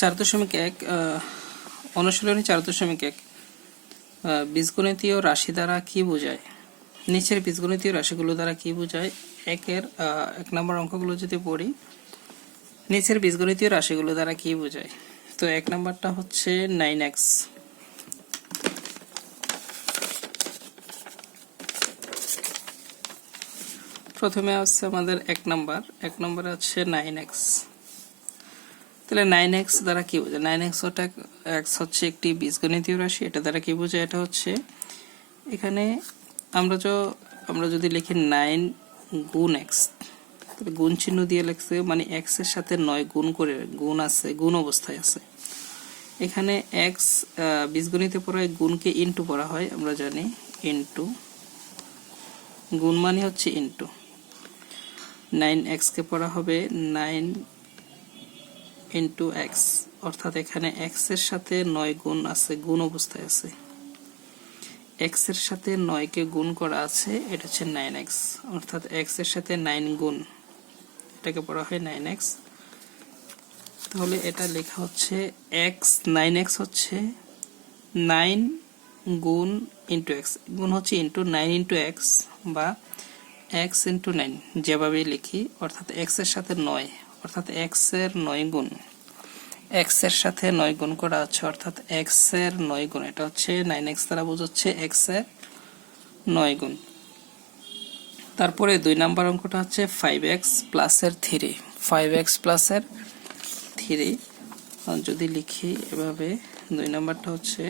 4.1 অনুশীলনী 4.1 বীজগণিতীয় রাশি দ্বারা কি বোঝায়? নিচের বীজগণিতীয় রাশিগুলো দ্বারা কি বোঝায়? এক নম্বর অঙ্কগুলো যদি পড়ি, নিচের বীজগণিতীয় রাশিগুলো দ্বারা কি বোঝায়? তো এক নম্বরটা হচ্ছে 9x। প্রথমে আছে আমাদের এক নম্বরে আছে 9x। তাহলে 9x দ্বারা কি বোঝায়? 9x হচ্ছে একটি বীজগণিতীয় রাশি। এটা দ্বারা কি বোঝায়? এটা হচ্ছে এখানে আমরা যদি লিখি 9 গুণ x, তাহলে গুণ চিহ্ন দিয়ে লিখছে, মানে x এর সাথে 9 গুণ করে গুণ অবস্থায় আছে। এখানে x বীজগণিতে পড়ায় গুণকে ইনটু পড়া হয়, আমরা জানি ইনটু, গুণ মানে হচ্ছে ইনটু। 9x কে পড়া হবে 9 ইনটু x, অর্থাৎ এখানে x এর সাথে 9 গুণ আছে, গুণ অবস্থায় আছে। x এর সাথে 9 কে গুণ করা আছে, এটা হচ্ছে 9x, অর্থাৎ x এর সাথে 9 গুণ, এটাকে পড়া হয় 9x। তাহলে এটা লেখা হচ্ছে 9x হচ্ছে 9 গুণ ইনটু x, গুণ হচ্ছে ইনটু 9 ইনটু x বা x ইনটু 9, যেভাবে লিখি, অর্থাৎ x এর সাথে 9, অর্থাৎ x এর 9 গুণ, x এর সাথে 9 গুণ করা আছে, অর্থাৎ x এর 9 গুণ, এটা হচ্ছে 9x দ্বারা বোঝাচ্ছে x এর 9 গুণ। তারপরে 2 নাম্বার অঙ্কটা হচ্ছে 5x প্লাসের 3। 5x প্লাসের 3 যদি লিখি এভাবে, 2 নাম্বারটা হচ্ছে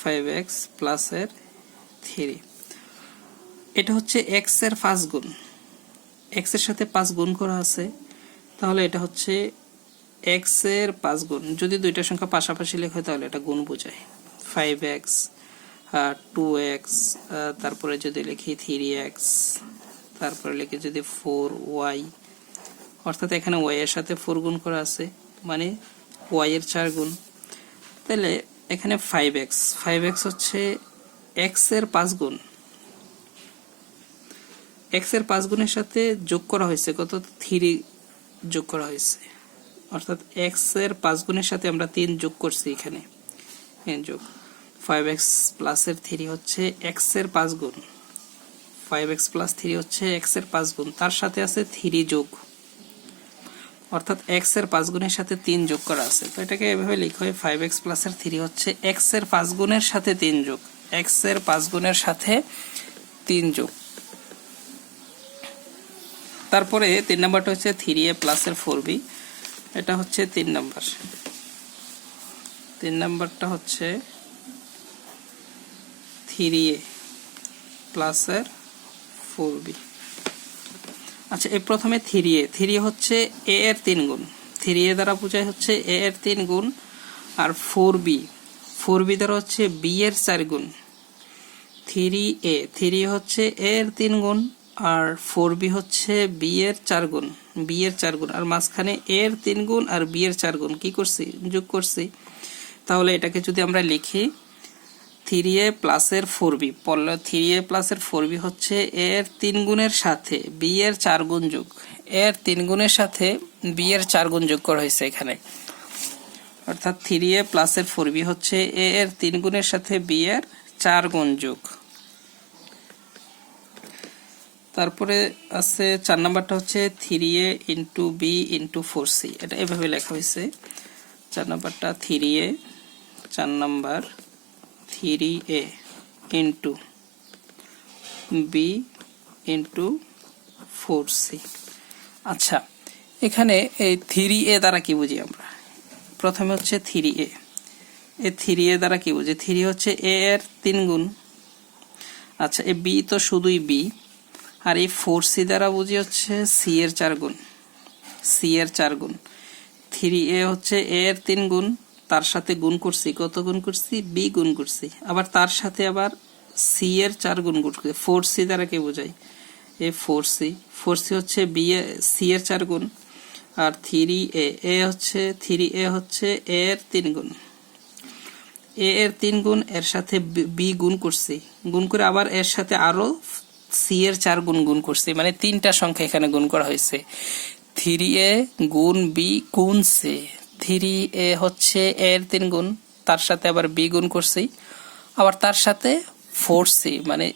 5x প্লাসের 3। এটা হচ্ছে x এর 5 গুণ, x এর সাথে 5 গুণ করা আছে, তাহলে এটা হচ্ছে x এর 5 গুণ। যদি দুইটা সংখ্যা পাশাপাশি লেখা হয় তাহলে এটা গুণ বোঝায়। 5x 2x, তারপরে যদি লিখি 3x, তারপরে লিখি যদি 4y, অর্থাৎ এখানে y এর সাথে 4 গুণ করা আছে, মানে y এর 4 গুণ। তাহলে এখানে 5x হচ্ছে x এর 5 গুণ, x এর 5 গুণের সাথে যোগ করা হয়েছে কত? 3 যোগ করা হয়েছে, অর্থাৎ x এর 5 গুণের সাথে আমরা 3 যোগ করছি, এখানে যোগ। 5x প্লাসের 3 হচ্ছে x এর 5 গুণ, 5x প্লাস 3 হচ্ছে x এর 5 গুণ, তার সাথে আছে 3 যোগ, অর্থাৎ x এর 5 গুণের সাথে 3 যোগ করা আছে। তো এটাকে এভাবে লেখা হয় 5x প্লাসের 3 হচ্ছে x এর 5 গুণের সাথে 3 যোগ, x এর 5 গুণের সাথে 3 যোগ। তারপরে 3 নাম্বারটা হচ্ছে 3a প্লাসের 4b। এটা হচ্ছে 3 নাম্বার। 3 নাম্বারটা হচ্ছে 3a প্লাসের 4b। আচ্ছা, এই প্রথমে 3a হচ্ছে a এর 3 গুণ, 3a দ্বারা বোঝায় হচ্ছে a এর 3 গুণ, আর 4b দ্বারা হচ্ছে b এর 4 গুণ। 3a হচ্ছে a এর 3 গুণ, আর 4b হচ্ছে b এর 4 গুণ, আর মাঝখানে a এর 3 গুণ আর b এর 4 গুণ কি করছি? যোগ করছি। তাহলে এটাকে যদি আমরা লিখি 3a প্লাসের 4b, 3a প্লাসের 4b হচ্ছে a এর 3 গুণের সাথে b এর 4 গুণ যোগ, a এর 3 গুণের সাথে b এর 4 গুণ যোগ করা হয়েছে এখানে, অর্থাৎ 3a প্লাসের 4b হচ্ছে a এর 3 গুণের সাথে b এর 4 গুণ যোগ। তারপরে আছে 4 নাম্বারটা হচ্ছে 3a into b into 4c। এটা এভাবে লেখা হয়েছে। 4 নাম্বারটা 3a, 4 number 3a into b into 4c। আচ্ছা, এখানে এই 3a দ্বারা কি বুঝি আমরা? প্রথমে হচ্ছে 3a, এই 3a দ্বারা কি বুঝি? 3 হচ্ছে a এর 3 গুণ। আচ্ছা, এই b তো শুধুই b, আর এই 4c দ্বারা বুঝি হচ্ছে c এর 4 গুণ, 3a হচ্ছে a এর 3 গুণ, তার সাথে গুণ করছি, কত গুণ করছি? b গুণ করছি, আবার তার সাথে আবার c এর 4 গুণ করছি। 4c দ্বারা কি বোঝায়? এই 4c হচ্ছে c এর 4 গুণ, আর 3a হচ্ছে a এর 3 গুণ, a এর 3 গুণ, এর সাথে b গুণ করছি, গুণ করে আবার এর সাথে আরো c এর 4 গুণ করছি, মানে 3টা সংখ্যা এখানে গুণ করা হয়েছে। 3a গুণ b গুণ c। 3a হচ্ছে a এর 3 গুণ, তার সাথে আবার b গুণ করছি, আবার তার সাথে 4c মানে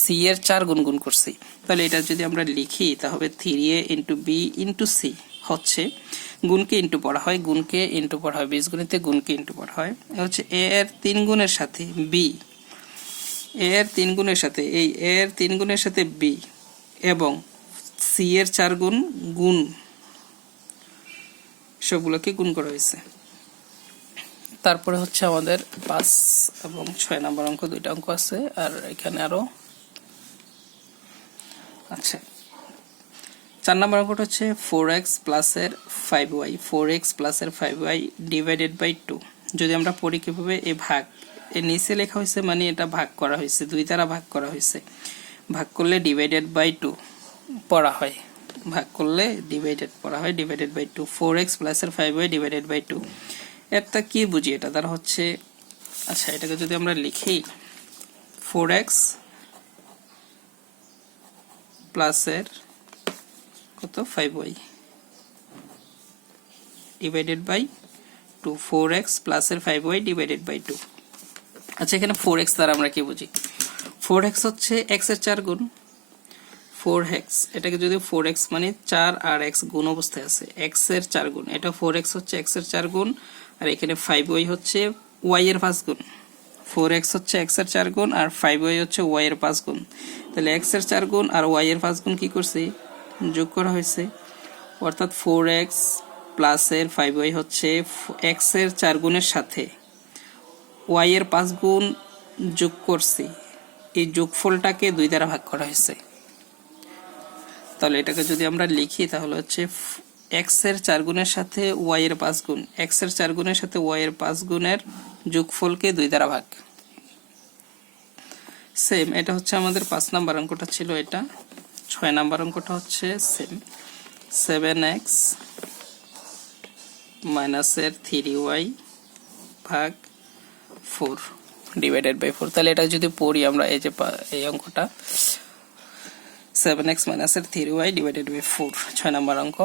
c এর 4 গুণ গুণ করছি। তাহলে এটা যদি আমরা লিখি তাহলে 3a into b into c হচ্ছে, গুণকে ইন্টু পড়া হয়, গুণকে ইন্টু পড়া হয়, বীজগণিতে গুণকে ইন্টু পড়া হয়। হচ্ছে a এর 3 গুণের সাথে b, a এর 3 গুণের সাথে এই a এর 3 গুণের সাথে b এবং c এর 4 গুণ গুণ, সবগুলোকে গুণ করা হয়েছে। তারপরে হচ্ছে আমাদের 5 এবং 6 নম্বর অঙ্ক, দুইটা অঙ্ক আছে, আর এখানে আরো আচ্ছা 4 নম্বর অঙ্কটা হচ্ছে 4x প্লাসের 5y, 4x প্লাসের 5y ডিভাইডেড বাই 2। যদি আমরা পড়ি কিভাবে, এই ভাগ এর নিচে লেখা হয়েছে মানে এটা ভাগ করা হয়েছে, 2 দ্বারা ভাগ করা হয়েছে, ভাগ করলে ডিভাইডেড বাই 2 পড়া হয়, ভাগ করলে ডিভাইডেড পড়া হয়, ডিভাইডেড বাই 2। 4x প্লাসের 5y ডিভাইডেড বাই 2, এটা কি বুঝি, এটা দ্বারা হচ্ছে, আচ্ছা এটাকে যদি আমরা লিখি 4x প্লাসের কত 5y ডিভাইডেড বাই 2, 4x প্লাসের 5y ডিভাইডেড বাই 2। আচ্ছা এখানে 4x দ্বারা আমরা কি বুঝি, 4x হচ্ছে x এর 4 গুণ, 4x এটাকে যদি 4x মানে 4 আর x গুণ অবস্থায় আছে, x এর 4 গুণ, এটা 4x হচ্ছে x এর 4 গুণ, আর এখানে 5y হচ্ছে y এর 5 গুণ। 4x হচ্ছে x এর 4 গুণ আর 5y হচ্ছে y এর 5 গুণ। তাহলে x এর 4 গুণ আর y এর 5 গুণ কি করছি, যোগ করা হয়েছে, অর্থাৎ 4x প্লাসের 5y হচ্ছে x এর 4 গুণের সাথে y এর 5 গুণ যোগ করছি, এই যোগফলটাকে 2 দ্বারা ভাগ করা হয়েছে। তাহলে এটাকে যদি আমরা লিখি তাহলে হচ্ছে x এর 4 গুণের সাথে y এর 5 গুণ, x এর 4 গুণের সাথে y এর 5 গুণের যোগফলকে 2 দ্বারা ভাগ। সেম এটা হচ্ছে আমাদের 5 নাম্বার অঙ্কটা ছিল, এটা 6 নাম্বার অঙ্কটা হচ্ছে সেম, 7x মাইনাসের 3y ভাগ 4 ডিভাইডেড বাই 4। তাহলে এটা যদি পড়ি আমরা, এই যে এই অঙ্কটা 7x মাইনাসের 3y ডিভাইডেড বাই 4, 6 নাম্বার অঙ্ক।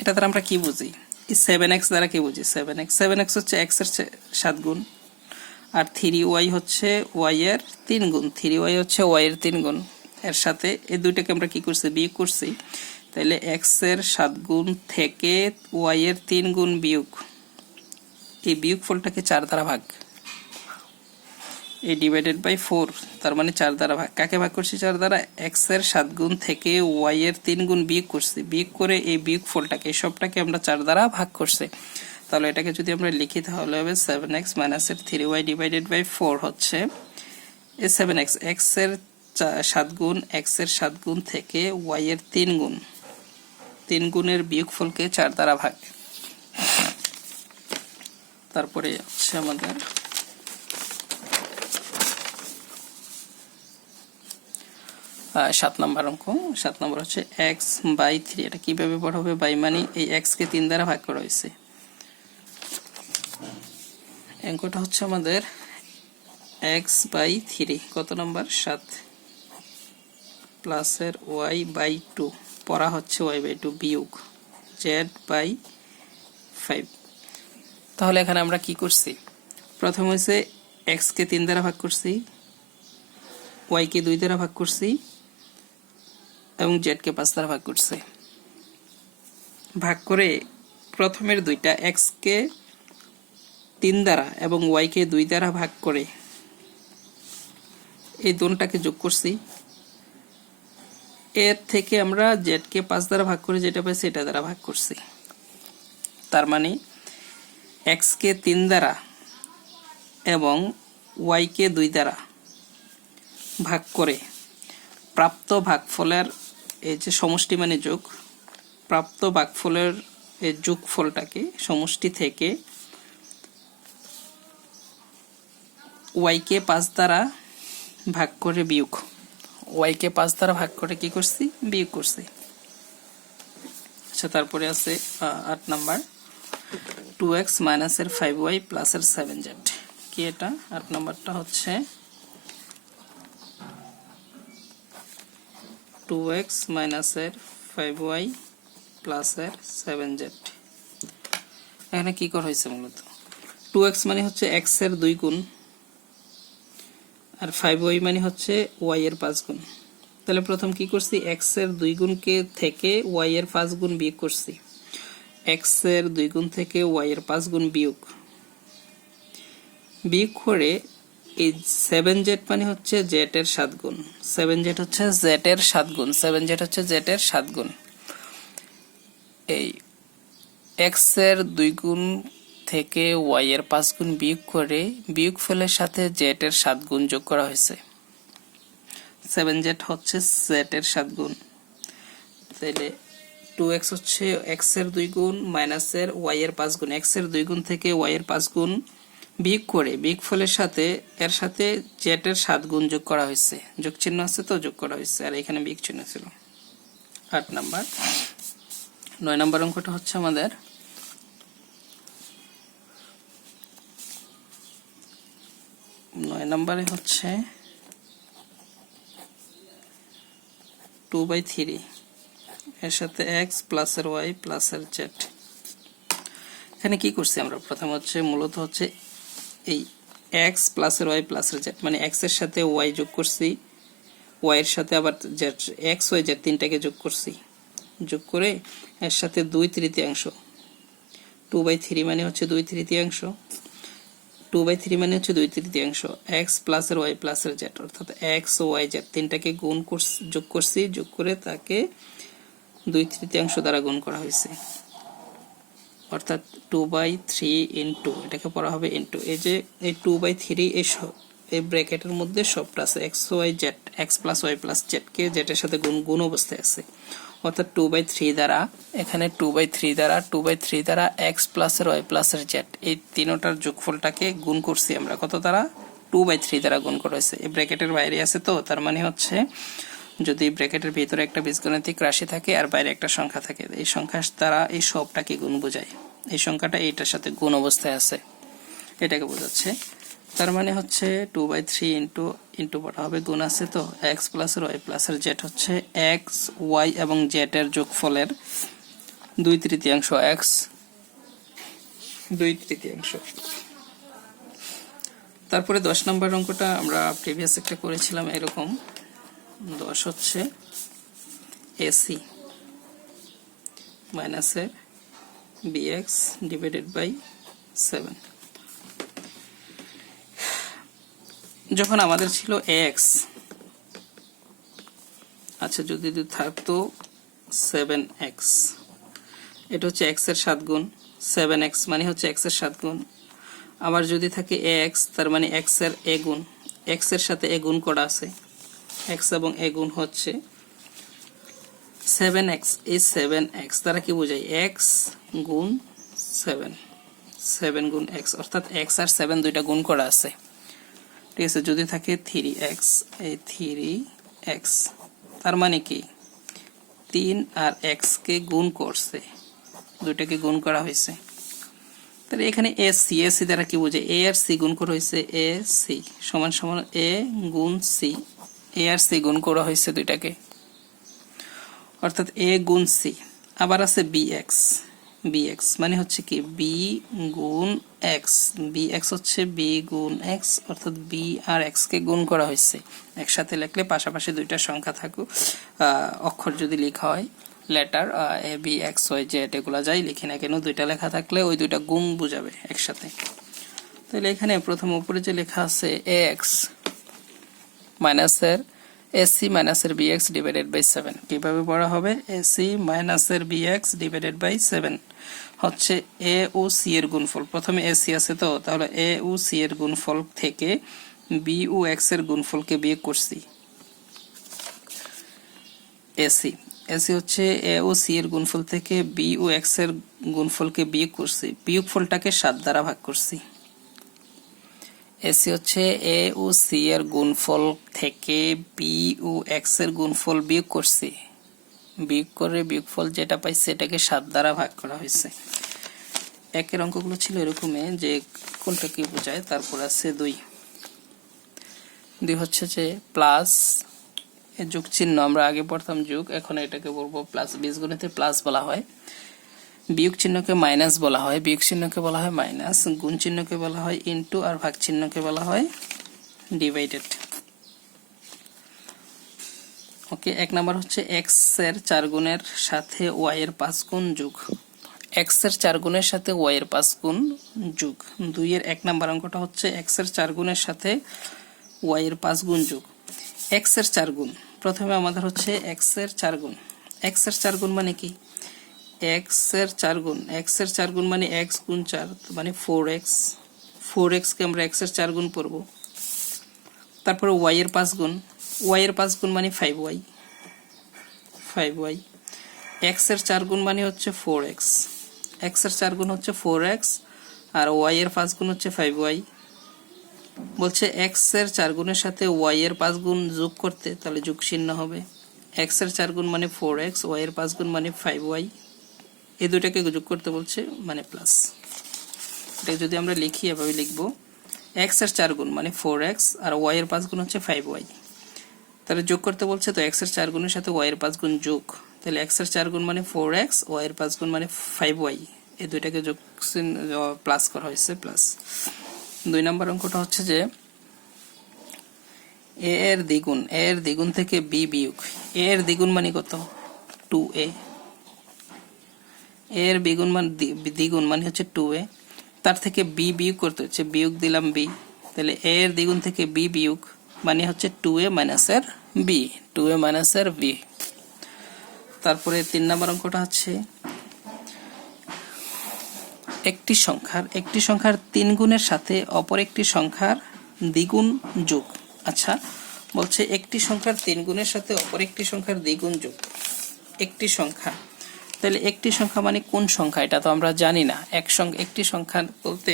এটা দ্বারা আমরা কি বুঝি, এই 7x দ্বারা কি বুঝি, 7x হচ্ছে x এর 7 গুণ, আর 3y হচ্ছে y এর 3 গুণ, 3y হচ্ছে y এর 3 গুণ, এর সাথে এই দুইটাকে আমরা কি করছি, বিয়োগ করছি। তাহলে x এর 7 গুণ থেকে y এর 3 গুণ বিয়োগ, এই বিয়োগফলটাকে 4 দ্বারা ভাগ, এই ডিভাইডেড বাই 4, তার মানে 4 দ্বারা ভাগ। কাকে ভাগ করছি 4 দ্বারা, x এর 7 গুণ থেকে y এর 3 গুণ বিয়োগ করছি, বিয়োগ করে এই বিয়োগফলটাকে, এই সবটাকে আমরা 4 দ্বারা ভাগ করছি। তাহলে এটাকে যদি আমরা লিখি তাহলে হবে 7x মাইনাসের 3y ডিভাইডেড বাই 4 হচ্ছে এই 7x, x এর 7 গুণ, x এর 7 গুণ থেকে y এর 3 গুণ, 3 গুণের বিয়োগফলকে 4 দ্বারা ভাগ। তারপরে হচ্ছে আমাদের 7 নম্বর অঙ্ক, 7 নম্বর হচ্ছে x বাই 3। এটা কিভাবে পড়াবে, বাই মানে এই x কে 3 দ্বারা ভাগ করা হয়েছে। অঙ্কটা হচ্ছে আমাদের x বাই 3 কত নম্বর, 7 প্লাসের y বাই 2 পড়া হচ্ছে y বাই 2 বিয়োগ z বাই 5। তাহলে এখানে আমরা কি করছি, প্রথম হচ্ছে x কে 3 দ্বারা ভাগ করছি, y কে 2 দ্বারা ভাগ করছি এবং z কে 5 দ্বারা ভাগ করছি। ভাগ করে প্রথমের দুইটা x কে 3 দ্বারা এবং y কে 2 দ্বারা ভাগ করে এই দোনটাকে যোগ করছি, এর থেকে আমরা z কে 5 দ্বারা ভাগ করে যেটা পাইছি এটা দ্বারা ভাগ করছি। তার মানে x কে 3 দ্বারা এবং y কে 2 দ্বারা ভাগ করে প্রাপ্ত ভাগফলের এই যে সমষ্টি মানে যোগ, প্রাপ্ত ভাগফলের এই যোগফলটাকে সমষ্টি থেকে y কে 5 দ্বারা ভাগ করে বিয়োগ, y কে 5 দ্বারা ভাগ করে কি করছি, বিয়োগ করছি। আচ্ছা তারপরে আছে 8 নাম্বার 2x মাইনাসের 5y প্লাসের 7z। কি এটা 8 নাম্বারটা হচ্ছে 2x মাইনাসের 5y প্লাস এর 7z। এখানে কি করা হয়েছে মূলত 2x মানে হচ্ছে x এর 2 গুণ আর 5y মানে হচ্ছে y এর 5 গুণ। তাহলে প্রথম কি করছি x এর 2 গুণকে থেকে y এর 5 গুণ বিয়োগ করছি, x এর 2 গুণ থেকে y এর 5 গুণ বিয়োগ করে এই 7z মানে হচ্ছে z এর 7 গুণ, 7z হচ্ছে z এর 7 গুণ, 7z হচ্ছে z এর 7 গুণ। এই x এর 2 গুণ থেকে y এর 5 গুণ বিয়োগ করে বিয়োগফলের সাথে z এর 7 গুণ যোগ করা হয়েছে। 7z হচ্ছে z এর 7 গুণ। তাহলে 2x হচ্ছে x এর 2 গুণ মাইনাস এর y এর 5 গুণ, x এর 2 গুণ থেকে y এর 5 গুণ বিয়োগ করে বিয়োগফলের সাথে এর সাথে z এর 7 গুণ যোগ করা হয়েছে। যোগ চিহ্ন আছে তো যোগ করা হয়েছে, আর এখানে বিয়োগ চিহ্ন ছিল। 8 নাম্বার। 9 নাম্বার অঙ্কটা হচ্ছে আমাদের 9 নম্বরে হচ্ছে 2/3 এর সাথে x প্লাস এর y প্লাস এর z। এখানে কি করছি আমরা প্রথম হচ্ছে মূলত হচ্ছে এই x প্লাস এর y প্লাস এর z মানে x এর সাথে y যোগ করছি, y এর সাথে আবার z, x y z তিনটাকে যোগ করছি, যোগ করে এর সাথে 2/3 2/3 মানে হচ্ছে 2/3, 2/3 মানে হচ্ছে 2/3 x প্লাস এর y প্লাস এর z, অর্থাৎ x ও y z তিনটাকে গুণ করছি, যোগ করছি, যোগ করে তাকে 2/3 দ্বারা গুণ করা হয়েছে, অর্থাৎ 2/3 ইনটু এটাকে পড়া হবে ইনটু এই যে এই 2/3 এই ব্র্যাকেটের মধ্যে সবটা আছে x y z, x plus y plus z কে z এর সাথে গুণ অবস্থায় আছে, অর্থাৎ 2/3 দ্বারা এখানে 2/3 দ্বারা x প্লাস এর y প্লাস এর z এই তিনটার যোগফলটাকে গুণ করছি আমরা কত দ্বারা 2/3 দ্বারা গুণ করা হয়েছে। এই ব্র্যাকেটের বাইরে আছে তো তার মানে হচ্ছে যদি ব্র্যাকেটের ভিতরে একটা বীজগণিতিক রাশি থাকে আর বাইরে একটা সংখ্যা থাকে, এই সংখ্যার দ্বারা এই সবটাকে গুণ বোঝায়, এই সংখ্যাটা এইটার সাথে গুণ অবস্থায় আছে এটাকে বোঝাচ্ছে। তার মানে হচ্ছে 2/3 ইনটু পড়া হবে গুণ আছে তো x প্লাস এর y প্লাস এর z হচ্ছে x y এবং z এর যোগফলের 2/3 x 2/3। তারপরে 10 নম্বর অঙ্কটা আমরা প্রিভিয়াস একটা করেছিলাম এরকম। 10 হচ্ছে ac মাইনাস এর bx ডিভাইডেড বাই 7। যখন আমাদের ছিল x, আচ্ছা যদি থাকতো 7x, এটা হচ্ছে x এর 7 গুণ, 7x মানে হচ্ছে x এর 7 গুণ, আবার যদি থাকে ax তার মানে x এর a গুণ, x এর সাথে a গুণ করা আছে, x এবং a গুণ হচ্ছে 7x। এই 7x দ্বারা কি বোঝায় x গুণ 7, 7 গুণ x, অর্থাৎ x আর 7 দুইটা গুণ করা আছে, ঠিক আছে। যদি থাকে 3x, এই 3x তার মানে কি 3 আর x কে গুণ করছে, দুইটাকে গুণ করা হয়েছে। তাহলে এখানে ac দ্বারা কি বোঝায় a আর c গুণ করা হয়েছে, ac সমান সমান a গুণ c, a আর c গুণ করা হয়েছে দুইটাকে, অর্থাৎ a গুণ c। আবার আছে bx মানে হচ্ছে কি b গুণ x, bx হচ্ছে b গুণ x, অর্থাৎ b আর x কে গুণ করা হয়েছে। একসাথে লিখলে পাশাপাশি দুইটা সংখ্যা থাকুক, অক্ষর যদি লেখা হয় letter a b x y z এগুলা যাই লিখি না কেন, দুইটা লেখা থাকলে ওই দুইটা গুণ বোঝাবে একসাথে। তাহলে এখানে প্রথম উপরে যে লেখা আছে ax মাইনাস এর ac মাইনাস এর bx ডিভাইডেড বাই 7 কিভাবে পড়া হবে, ac মাইনাস এর bx ডিভাইডেড বাই 7 হচ্ছে a ও c এর গুণফল, প্রথমে ac আছে তো তাহলে a ও c এর গুণফল থেকে b ও x এর গুণফলকে বিয়োগ করছি, ac হচ্ছে a ও c এর গুণফল থেকে b ও x এর গুণফলকে বিয়োগ করছি, বিয়োগফলটাকে 7 দ্বারা ভাগ করছি। ac হচ্ছে a ও c এর গুণফল থেকে b ও x এর গুণফল বিয়োগ করছি, বিয়োগ করে বিয়োগফল যেটা পাই সেটাকে 7 দ্বারা ভাগ করা হয়েছে। একের অঙ্কগুলো ছিল এরকমই যে কোনটা কি বোঝায়। তারপর আছে 2 হচ্ছে যে প্লাস এই যোগ চিহ্ন আমরা আগে পড়তাম যোগ, এখন এটাকে বলবো প্লাস। বীজগণিতে প্লাস বলা হয়, বিয়োগ চিহ্নকে মাইনাস বলা হয়, বিয়োগ চিহ্নকে বলা হয় মাইনাস, গুণ চিহ্নকে বলা হয় ইনটু, আর ভাগ চিহ্নকে বলা হয় ডিভাইডেড। ওকে, 1 নাম্বার হচ্ছে x এর 4 গুণের সাথে y এর 5 গুণ যোগ। x এর 4 গুণের সাথে y এর 5 গুণ যোগ। 2 এর 1 নাম্বার অঙ্কটা হচ্ছে x এর 4 গুণের সাথে y এর 5 গুণ যোগ। x এর 4 গুণ, প্রথমে আমাদের হচ্ছে x এর 4 গুণ। x এর 4 গুণ মানে কি? x এর 4 গুণ, x এর 4 গুণ মানে x গুণ 4 মানে 4x। 4x কে আমরা x এর 4 গুণ করব। তারপরে y এর 5 গুণ, y এর 5 গুণ মানে 5y, 5y। x এর 4 গুণ মানে হচ্ছে 4x, x এর 4 গুণ হচ্ছে 4x, আর y এর 5 গুণ হচ্ছে 5y। বলছে x এর 4 গুণের সাথে y এর 5 গুণ যোগ করতে, তাহলে যোগ চিহ্ন হবে। x এর 4 গুণ মানে 4x, y এর 5 গুণ মানে 5y, এই দুটাকে যোগ করতে বলছে মানে প্লাস। এটা যদি আমরা লিখি এভাবে লিখবো, x এর 4 গুণ মানে 4x, আর y এর 5 গুণ হচ্ছে 5y। তাহলে যোগ করতে বলছে, তো x এর 4 গুণের সাথে y এর 5 গুণ যোগ, তাহলে x এর 4 গুণ মানে 4x, y এর 5 গুণ মানে 5y, এই দুইটাকে যোগ প্লাস করা হয়েছে, প্লাস। 2 নম্বর অঙ্কটা হচ্ছে যে a এর দ্বিগুণ, a এর দ্বিগুণ থেকে b বিয়োগ। a এর দ্বিগুণ মানে কত? 2a। a এর দ্বিগুণ মানে হচ্ছে 2a, তার থেকে b বিয়োগ করতে হচ্ছে, বিয়োগ দিলাম b, তাহলে a এর দ্বিগুণ থেকে b বিয়োগ মানে হচ্ছে 2a মাইনাস এর b, 2a মাইনাস এর b। তারপরে 3 নম্বর অঙ্কটা হচ্ছে একটি সংখ্যার 3 গুণের সাথে অপর একটি সংখ্যার দ্বিগুণ যোগ। আচ্ছা, বলছে একটি সংখ্যার 3 গুণের সাথে অপর একটি সংখ্যার দ্বিগুণ যোগ। একটি সংখ্যা, তাহলে একটি সংখ্যা মানে কোন সংখ্যা? এটা তো আমরা জানি না। একটি সংখ্যা বলতে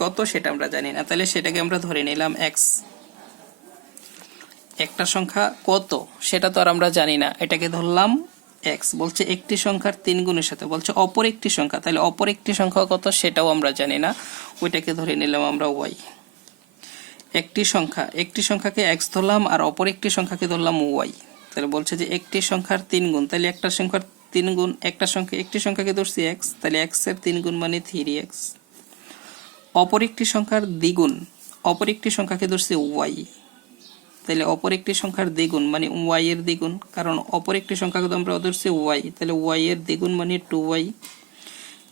কত সেটা আমরা জানি না, তাহলে সেটাকে আমরা ধরে নিলাম x। একটা সংখ্যা কত সেটা তো আর আমরা জানি না, এটাকে ধরলাম x। বলছে একটি সংখ্যার 3 গুণের সাথে, বলছে অপর একটি সংখ্যা, তাহলে অপর একটি সংখ্যা কত সেটাও আমরা জানি না, ওইটাকে ধরে নিলাম আমরা y। একটি সংখ্যাকে x ধরলাম, আর অপর একটি সংখ্যাকে ধরলাম y। তাহলে বলছে যে একটি সংখ্যার 3 গুণ, তাহলে একটা সংখ্যার 3 গুণ, একটি সংখ্যাকে ধরছি x, তাহলে x এর 3 গুণ মানে 3x। অপর একটি সংখ্যার দ্বিগুণ, অপর একটি সংখ্যাকে ধরছি y, তাহলে অপর একটি সংখ্যার দ্বিগুণ মানে y এর দ্বিগুণ, কারণ অপর একটি সংখ্যাকে তো আমরা ধরছি y, তাহলে y এর দ্বিগুণ মানে 2y।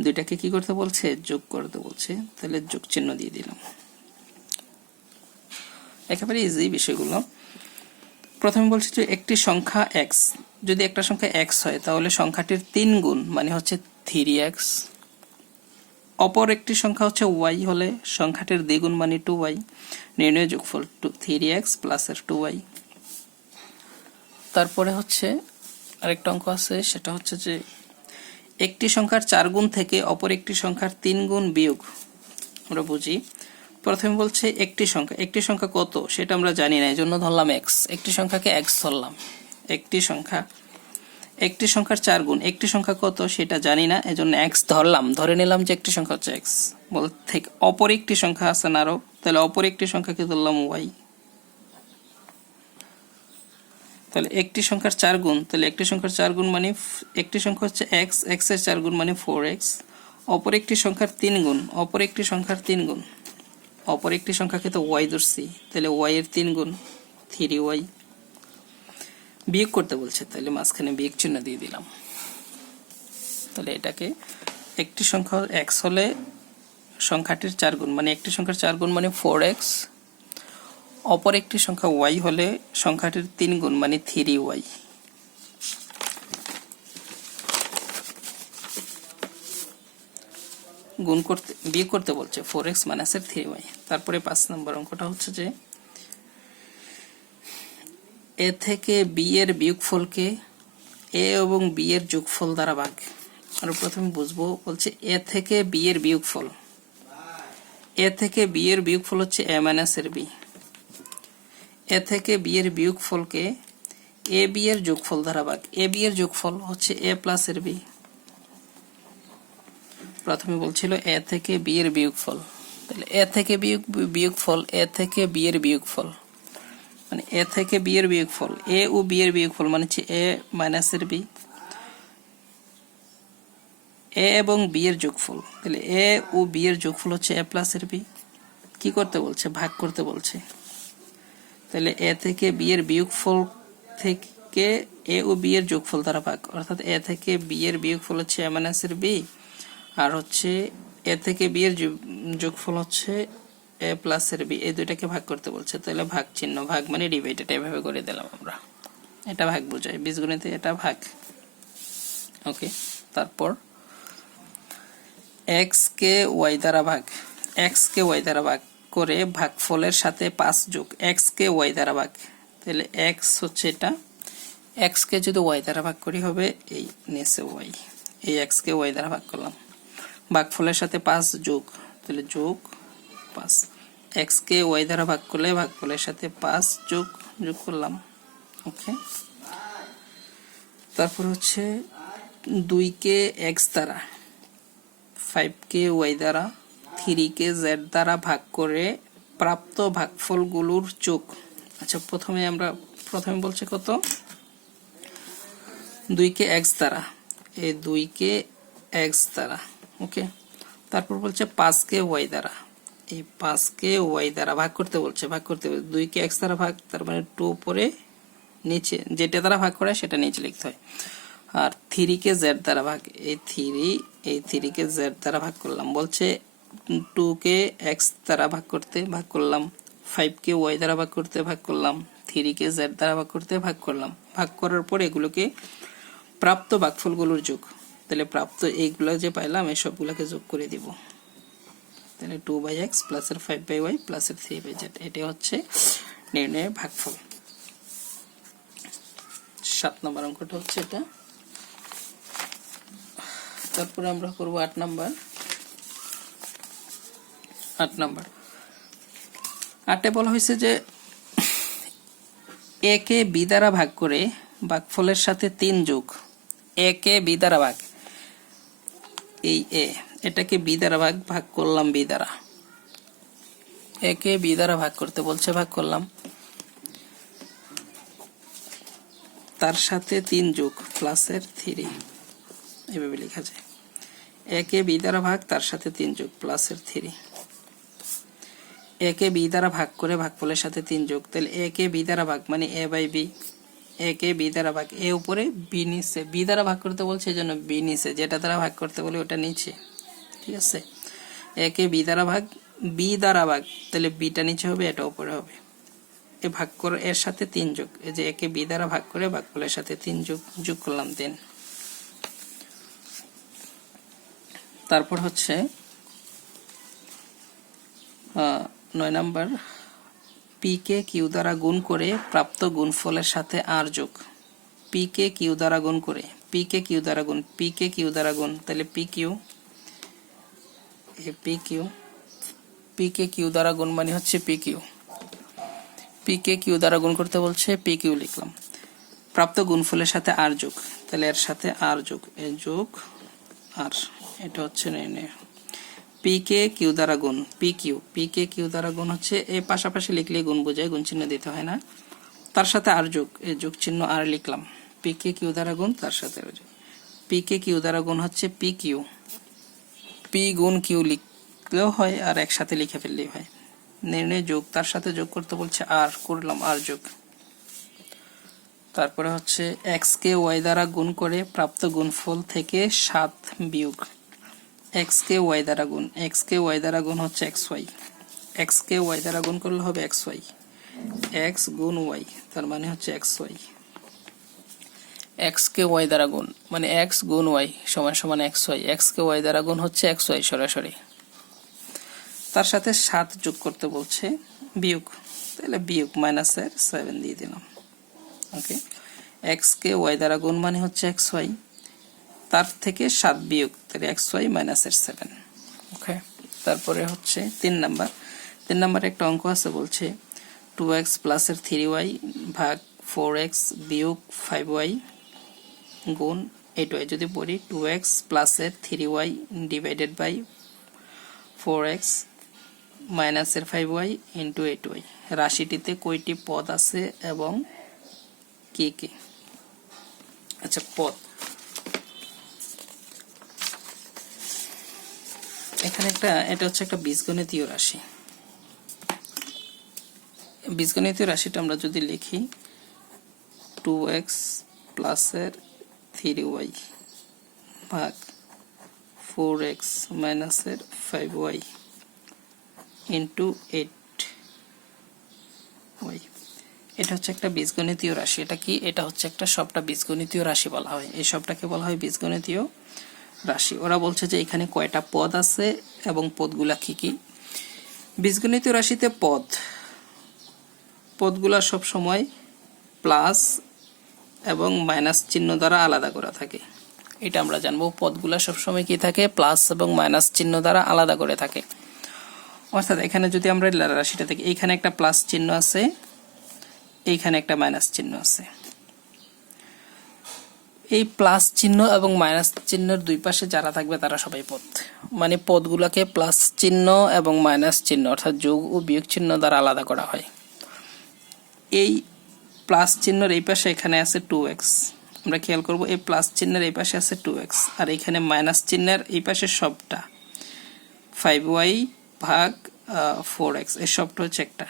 দুইটাকে কি করতে বলছে? যোগ করতে বলছে, তাহলে যোগ চিহ্ন দিয়ে দিলাম। একেবারে ইজি বিষয়গুলো। প্রথমে বলছি যে একটি সংখ্যা x, যদি একটা সংখ্যা x হয় তাহলে সংখ্যাটির 3 গুণ মানে হচ্ছে 3x। অপর একটি সংখ্যা হচ্ছে y হলে সংখ্যাটির দ্বিগুণ মানে 2y। নির্ণয় যোগফল 3x প্লাস 2y। তারপরে হচ্ছে আরেকটা অঙ্ক আছে, সেটা হচ্ছে যে একটি সংখ্যার 4 গুণ থেকে অপর একটি সংখ্যার 3 গুণ বিয়োগ। আমরা বুঝি, প্রথমে বলছে একটি সংখ্যা কত সেটা আমরা জানি না, এজন্য ধরলাম x। একটি সংখ্যাকে x ধরলাম। একটি সংখ্যার 4 গুণ, একটি সংখ্যা কত সেটা জানি না, এজন্য x ধরলাম, ধরে নিলাম যে একটি সংখ্যা হচ্ছে x। বলতে অপর একটি সংখ্যা আছে না আরো, তাহলে অপর একটি সংখ্যাকে ধরলাম y। তাহলে একটি সংখ্যার 4 গুণ, তাহলে একটি সংখ্যার 4 গুণ মানে একটি সংখ্যা হচ্ছে x, x এর 4 গুণ মানে 4x। অপর একটি সংখ্যার 3 গুণ, অপর একটি সংখ্যার 3 গুণ, অপর একটি সংখ্যাকে তো y ধরছি, তাহলে y এর 3 গুণ 3y। বিয়োগ করতে বলছে, তাহলে মাঝখানে বিয়োগ চিহ্ন দিয়ে দিলাম। তাহলে এটাকে একটি সংখ্যা x হলে সংখ্যাটির 4 গুণ মানে একটি সংখ্যার 4 গুণ মানে 4x, অপর একটি সংখ্যা y হলে সংখ্যাটির 3 গুণ মানে 3y। গুণ করতে বিয়োগ করতে বলছে 4x মাইনাস 3y। তারপরে 5 নম্বর অঙ্কটা হচ্ছে যে a থেকে b এর বিয়োগফলকে a এবং b এর যোগফল দ্বারা ভাগ। আমরা প্রথমে বুঝবো, বলছে a থেকে b এর বিয়োগফল, a থেকে b এর বিয়োগফল হচ্ছে a মাইনাস এর b। a থেকে b এর বিয়োগফলকে a b এর যোগফল দ্বারা ভাগ। a b এর যোগফল হচ্ছে a প্লাস এর b। প্রথমে বলছিল a থেকে b এর বিয়োগফল, তাহলে a থেকে বিয়োগফল, a থেকে b এর বিয়োগফল, মানে এ থেকে বি এর বিয়োগফল, এ ও বি এর বিয়োগফল মানে হচ্ছে এ মাইনাসের বি, এ এবং বি এর যোগফল, তাহলে এ ও বি এর যোগফল হচ্ছে এ প্লাসের বি। কি করতে বলছে? ভাগ করতে বলছে। তাহলে এ থেকে বি এর বিয়োগফল থেকে এ ও বি এর যোগফল দ্বারা ভাগ, অর্থাৎ এ থেকে বি এর বিয়োগফল হচ্ছে এ মাইনাসের বি, আর হচ্ছে এ থেকে বি এর যোগফল হচ্ছে এ প্লাসের বি, এই দুইটাকে ভাগ করতে বলছে। তাহলে ভাগ চিহ্ন, ভাগ মানে ডিভাইডেড, এভাবে করে দিলাম আমরা। এটা ভাগ বোঝায় বীজগণিতে, এটা ভাগ। ওকে, তারপর এক্স কে ওয়াই দ্বারা ভাগ, এক্স কে ওয়াই দ্বারা ভাগ করে ভাগফলের সাথে 5 যোগ এক্স কে ওয়াই দ্বারা ভাগ। তাহলে এক্স হচ্ছে এটা, এক্স কে যদি ওয়াই দ্বারা ভাগ করি হবে এই নিচে ওয়াই, এই এক্স কে ওয়াই দ্বারা ভাগ করলাম, ভাগফলের সাথে 5 যোগ, তাহলে যোগ 5, এক্স কে ওয়াই দ্বারা ভাগ করলে ভাগফলের সাথে 5 যোগ করলাম। ওকে, তারপর হচ্ছে 2 কে এক্স দ্বারা, 5 কে ওয়াই দ্বারা, 3 কে জেড দ্বারা ভাগ করে প্রাপ্ত ভাগফলগুলোর যোগ। আচ্ছা, প্রথমে বলছে কত? 2 কে এক্স দ্বারা, এই 2 কে এক্স দ্বারা। ওকে, তারপর বলছে 5 কে ওয়াই দ্বারা, এই 5 কে ওয়াই দ্বারা ভাগ করতে বলছে, 2 কে এক্স দ্বারা ভাগ, তার মানে 2 উপরে নিচে, যেটা দ্বারা ভাগ করে সেটা নিচে লিখতে হয়। আর 3 কে জেড দ্বারা ভাগ, এই 3 কে জেড দ্বারা ভাগ করলাম, বলছে 2 কে এক্স দ্বারা ভাগ করতে, ভাগ করলাম, 5 কে ওয়াই দ্বারা ভাগ করতে, ভাগ করলাম, 3 কে জেড দ্বারা ভাগ করতে, ভাগ করলাম। ভাগ করার পর এগুলোকে প্রাপ্ত ভাগফলগুলোর যোগ, তাহলে প্রাপ্ত এইগুলো যে পাইলাম এই সবগুলোকে যোগ করে দিব। তাহলে 2/x প্লাসের 5/y প্লাসের 3/z, এটা হচ্ছে নির্ণয়ের ভাগফল। 7 নম্বর অঙ্কটা হচ্ছে এটা। তারপরে আমরা করব 8 নম্বর। 8 নম্বর, 8-এ বলা হয়েছে যে এ কে বি দ্বারা ভাগ করে ভাগফলের সাথে 3 যোগ, এ কে বি দ্বারা ভাগ, এই এটাকে বি দ্বারা ভাগ করলাম, বি দ্বারা, এ কে বি দ্বারা ভাগ করতে বলছে, ভাগ করলাম, তার সাথে 3 যোগ প্লাসের 3, এভাবে লেখা যায়। এ কে বি দ্বারা ভাগ, তার সাথে 3 যোগ প্লাসের 3, এ কে বি দ্বারা ভাগ করে ভাগফলের সাথে 3 যোগ, তাহলে এ কে বি দ্বারা ভাগ মানে এ বাই বি, এ কে বি দ্বারা ভাগ, এ উপরে বি নিচে, বি দ্বারা ভাগ করতে বলছে এই জন্য বি নিচে, যেটা দ্বারা ভাগ করতে বলে ওটা নিচে। ঠিক আছে, এ কে বি দ্বারা ভাগ, বি দ্বারা ভাগ, তাহলে বিটা নিচে হবে, এটা উপরে হবে। এ ভাগ করে এর সাথে 3 যোগ, এই যে একে বি দ্বারা ভাগ করে ভাগফলের সাথে 3 যোগ করলাম 3। তারপর হচ্ছে 9 নম্বর, পি কে কিউ দ্বারা গুণ করে প্রাপ্ত গুণফলের সাথে আর যোগ, পি কে কিউ দ্বারা গুণ করে, পি কে কিউ দ্বারা গুণ, পি কে কিউ দ্বারা গুণ, তাহলে পি কিউ, পি কে কিউ দ্বারা গুণ মানে হচ্ছে পি কিউ, পি কে কিউ দ্বারা গুণ করতে বলছে, পি কিউ লিখলাম, প্রাপ্ত গুণফলের সাথে আর যোগ, তাহলে এর সাথে আর যোগ, এ যোগ আর, এটা হচ্ছে নির্ণয়। পি কে কিউ দ্বারা গুণ, পি কে কিউ দ্বারা গুণ হচ্ছে এই পাশাপাশি লিখলে গুণ বোঝায়, গুণ চিহ্ন দিতে হয় না, তার সাথে আর যোগ, এই যোগ চিহ্ন আর লিখলাম, পি কে কিউ দ্বারা গুণ, তার সাথে আর যোগ, পি কে কিউ দ্বারা গুণ হচ্ছে পি কিউ, পি গুণ কিউ লিখলেও হয় আর একসাথে লিখে ফেললেই হয়। নির্ণয় যোগ, তার সাথে যোগ করতে বলছে আর, করলাম আর যোগ। তারপরে হচ্ছে এক্স কে ওয়াই দ্বারা গুণ করে প্রাপ্ত গুণফল থেকে 7 বিয়োগ, এক্স কে ওয়াই দ্বারা গুণ, এক্স কে ওয়াই দ্বারা গুণ হচ্ছে এক্স ওয়াই, এক্স কে ওয়াই দ্বারা গুণ করলে হবে এক্স ওয়াই, এক্স গুণ ওয়াই তার মানে হচ্ছে এক্স ওয়াই, এক্স কে ওয়াই দ্বারা গুণ মানে এক্স গুণ ওয়াই সমান সমান এক্স ওয়াই, এক্স কে ওয়াই দ্বারা গুণ হচ্ছে এক্স ওয়াই সরাসরি, তার সাথে 7 যোগ করতে বলছে বিয়োগ, তাহলে বিয়োগ মাইনাসের 7 দিয়ে দিলাম। ওকে, এক্স কে ওয়াই দ্বারা গুণ মানে হচ্ছে এক্স ওয়াই, তার থেকে 7 বিয়োগ, তাহলে এক্স ওয়াই মাইনাসের 7। ওকে, তারপরে হচ্ছে 3 নাম্বার একটা অঙ্ক আছে, বলছে 2x প্লাসের 3y ভাগ 4x বিয়োগ 5y গুণ 8y, যদি পড়ি 2x প্লাসের 3y ডিভাইডেড বাই 4x মাইনাসের 5y ইন্টু 8y। রাশিটিতে কয়টি পদ আছে এবং কি কি? আচ্ছা, পদ এখানে এটা হচ্ছে একটা বীজগণিতীয় রাশি। বীজগণিতীয় রাশিটা আমরা যদি লিখি 2x প্লাসের 3y ভাগ 4x মাইনাসের 5y ইন্টু 8y, এটা হচ্ছে একটা বীজগণিতীয় রাশি। এটা কি? এটা হচ্ছে একটা সবটা বীজগণিতীয় রাশি বলা হয়। এই সবটাকে বলা হয় বীজগণিতীয় রাশি। ওরা বলছে যে এখানে কয়টা পদ আছে এবং পদগুলা কি কি। বীজগণিতীয় রাশিতে পদগুলা সব সময় প্লাস এবং মাইনাস চিহ্ন দ্বারা আলাদা করা থাকে। এটা আমরা জানবো, পদগুলা সবসময় কি থাকে? প্লাস এবং মাইনাস চিহ্ন দ্বারা আলাদা করে থাকে। অর্থাৎ এখানে যদি আমরা রাশিটা দেখি, এইখানে একটা প্লাস চিহ্ন আছে, এইখানে একটা মাইনাস চিহ্ন আছে। এই প্লাস চিহ্ন এবং মাইনাস চিহ্নের দুই পাশে যারা থাকবে তারা সবাই পদ। মানে পদগুলোকে প্লাস চিহ্ন এবং মাইনাস চিহ্ন অর্থাৎ যোগ ও বিয়োগ চিহ্ন দ্বারা আলাদা করা হয়। এই প্লাস চিহ্নের এই পাশে এখানে আছে 2x, আমরা খেয়াল করব এই প্লাস চিহ্নের এই পাশে আছে 2x, আর এখানে মাইনাস চিহ্নের এই পাশে সবটা 5y ভাগ 4x, এই সবটা হচ্ছে একটা।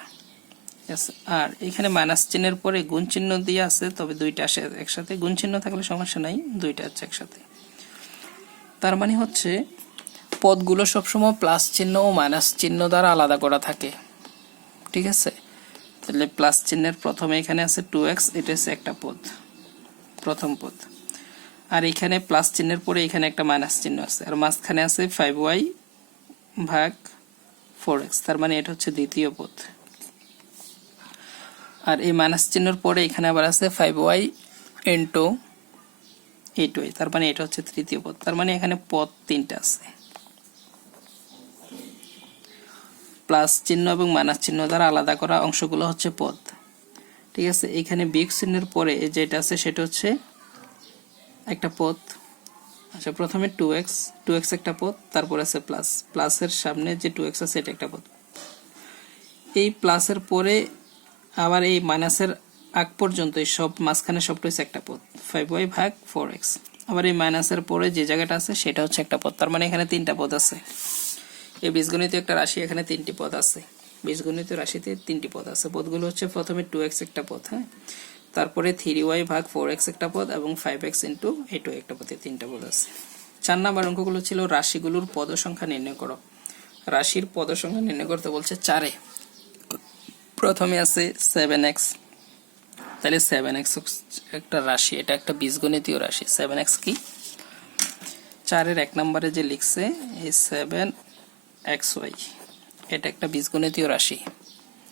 আর এখানে মাইনাস চিহ্নের পরে গুণ চিহ্ন দিয়ে আছে, তবে দুইটা আসে একসাথে। গুণ চিহ্ন থাকলে সমস্যা নাই, দুইটা আছে একসাথে। তার মানে হচ্ছে পদগুলো সবসময় প্লাস চিহ্ন ও মাইনাস চিহ্ন দ্বারা আলাদা করা থাকে। ঠিক আছে, তাহলে প্লাস চিহ্নের প্রথমে এখানে আছে 2x, এটা হচ্ছে একটা পদ, প্রথম পদ। আর এখানে প্লাস চিহ্নের পরে এখানে একটা মাইনাস চিহ্ন আছে, আর মাঝখানে আছে 5y ভাগ 4x, তার মানে এটা হচ্ছে দ্বিতীয় পদ। আর এই মাইনাস চিহ্নের পরে এখানে আবার আছে 5y ইন্টু 8y, তার মানে এটা হচ্ছে তৃতীয় পদ। তার মানে এখানে পদ তিনটা আছে, প্লাস চিহ্ন এবং মাইনাস চিহ্ন দ্বারা আলাদা করা অংশগুলো হচ্ছে পদ। ঠিক আছে, এখানে বিয়োগ চিহ্নের পরে যেটা আছে সেটা হচ্ছে একটা পদ। আচ্ছা, প্রথমে 2x একটা পদ, তারপর আছে প্লাসের সামনে যে 2x আছে এটা একটা পদ। এই প্লাসের পরে আবার এই মাইনাসের আগ পর্যন্ত এই সব মাঝখানে সবটা হচ্ছে একটা পদ, 5y ভাগ 4x। আবার এই মাইনাসের পরে যে জায়গাটা আছে সেটা হচ্ছে একটা পদ। তার মানে এখানে তিনটা পদ আছে। এই বীজগণিত একটা রাশি, এখানে তিনটি পদ আছে। বীজগণিত রাশিতে তিনটি পদ আছে। পদগুলো হচ্ছে প্রথমে 2x একটা পদ, হ্যাঁ, তারপরে 3y ভাগ 4x একটা পদ এবং 5x ইন্টু 8y একটা পদে তিনটা পদ আছে। 4 নম্বর অঙ্কগুলো ছিল রাশিগুলোর পদ সংখ্যা নির্ণয় করো। রাশির পদ সংখ্যা নির্ণয় করতে বলছে 4-এ। প্রথমে আছে 7x, তাহলে 7x একটা রাশি, এটা একটা বীজগণিতীয় রাশি। 7x কি? 4-এর 1 নম্বরে যে লিখছে এই 7xy, এটা একটা বীজগণিতীয় রাশি।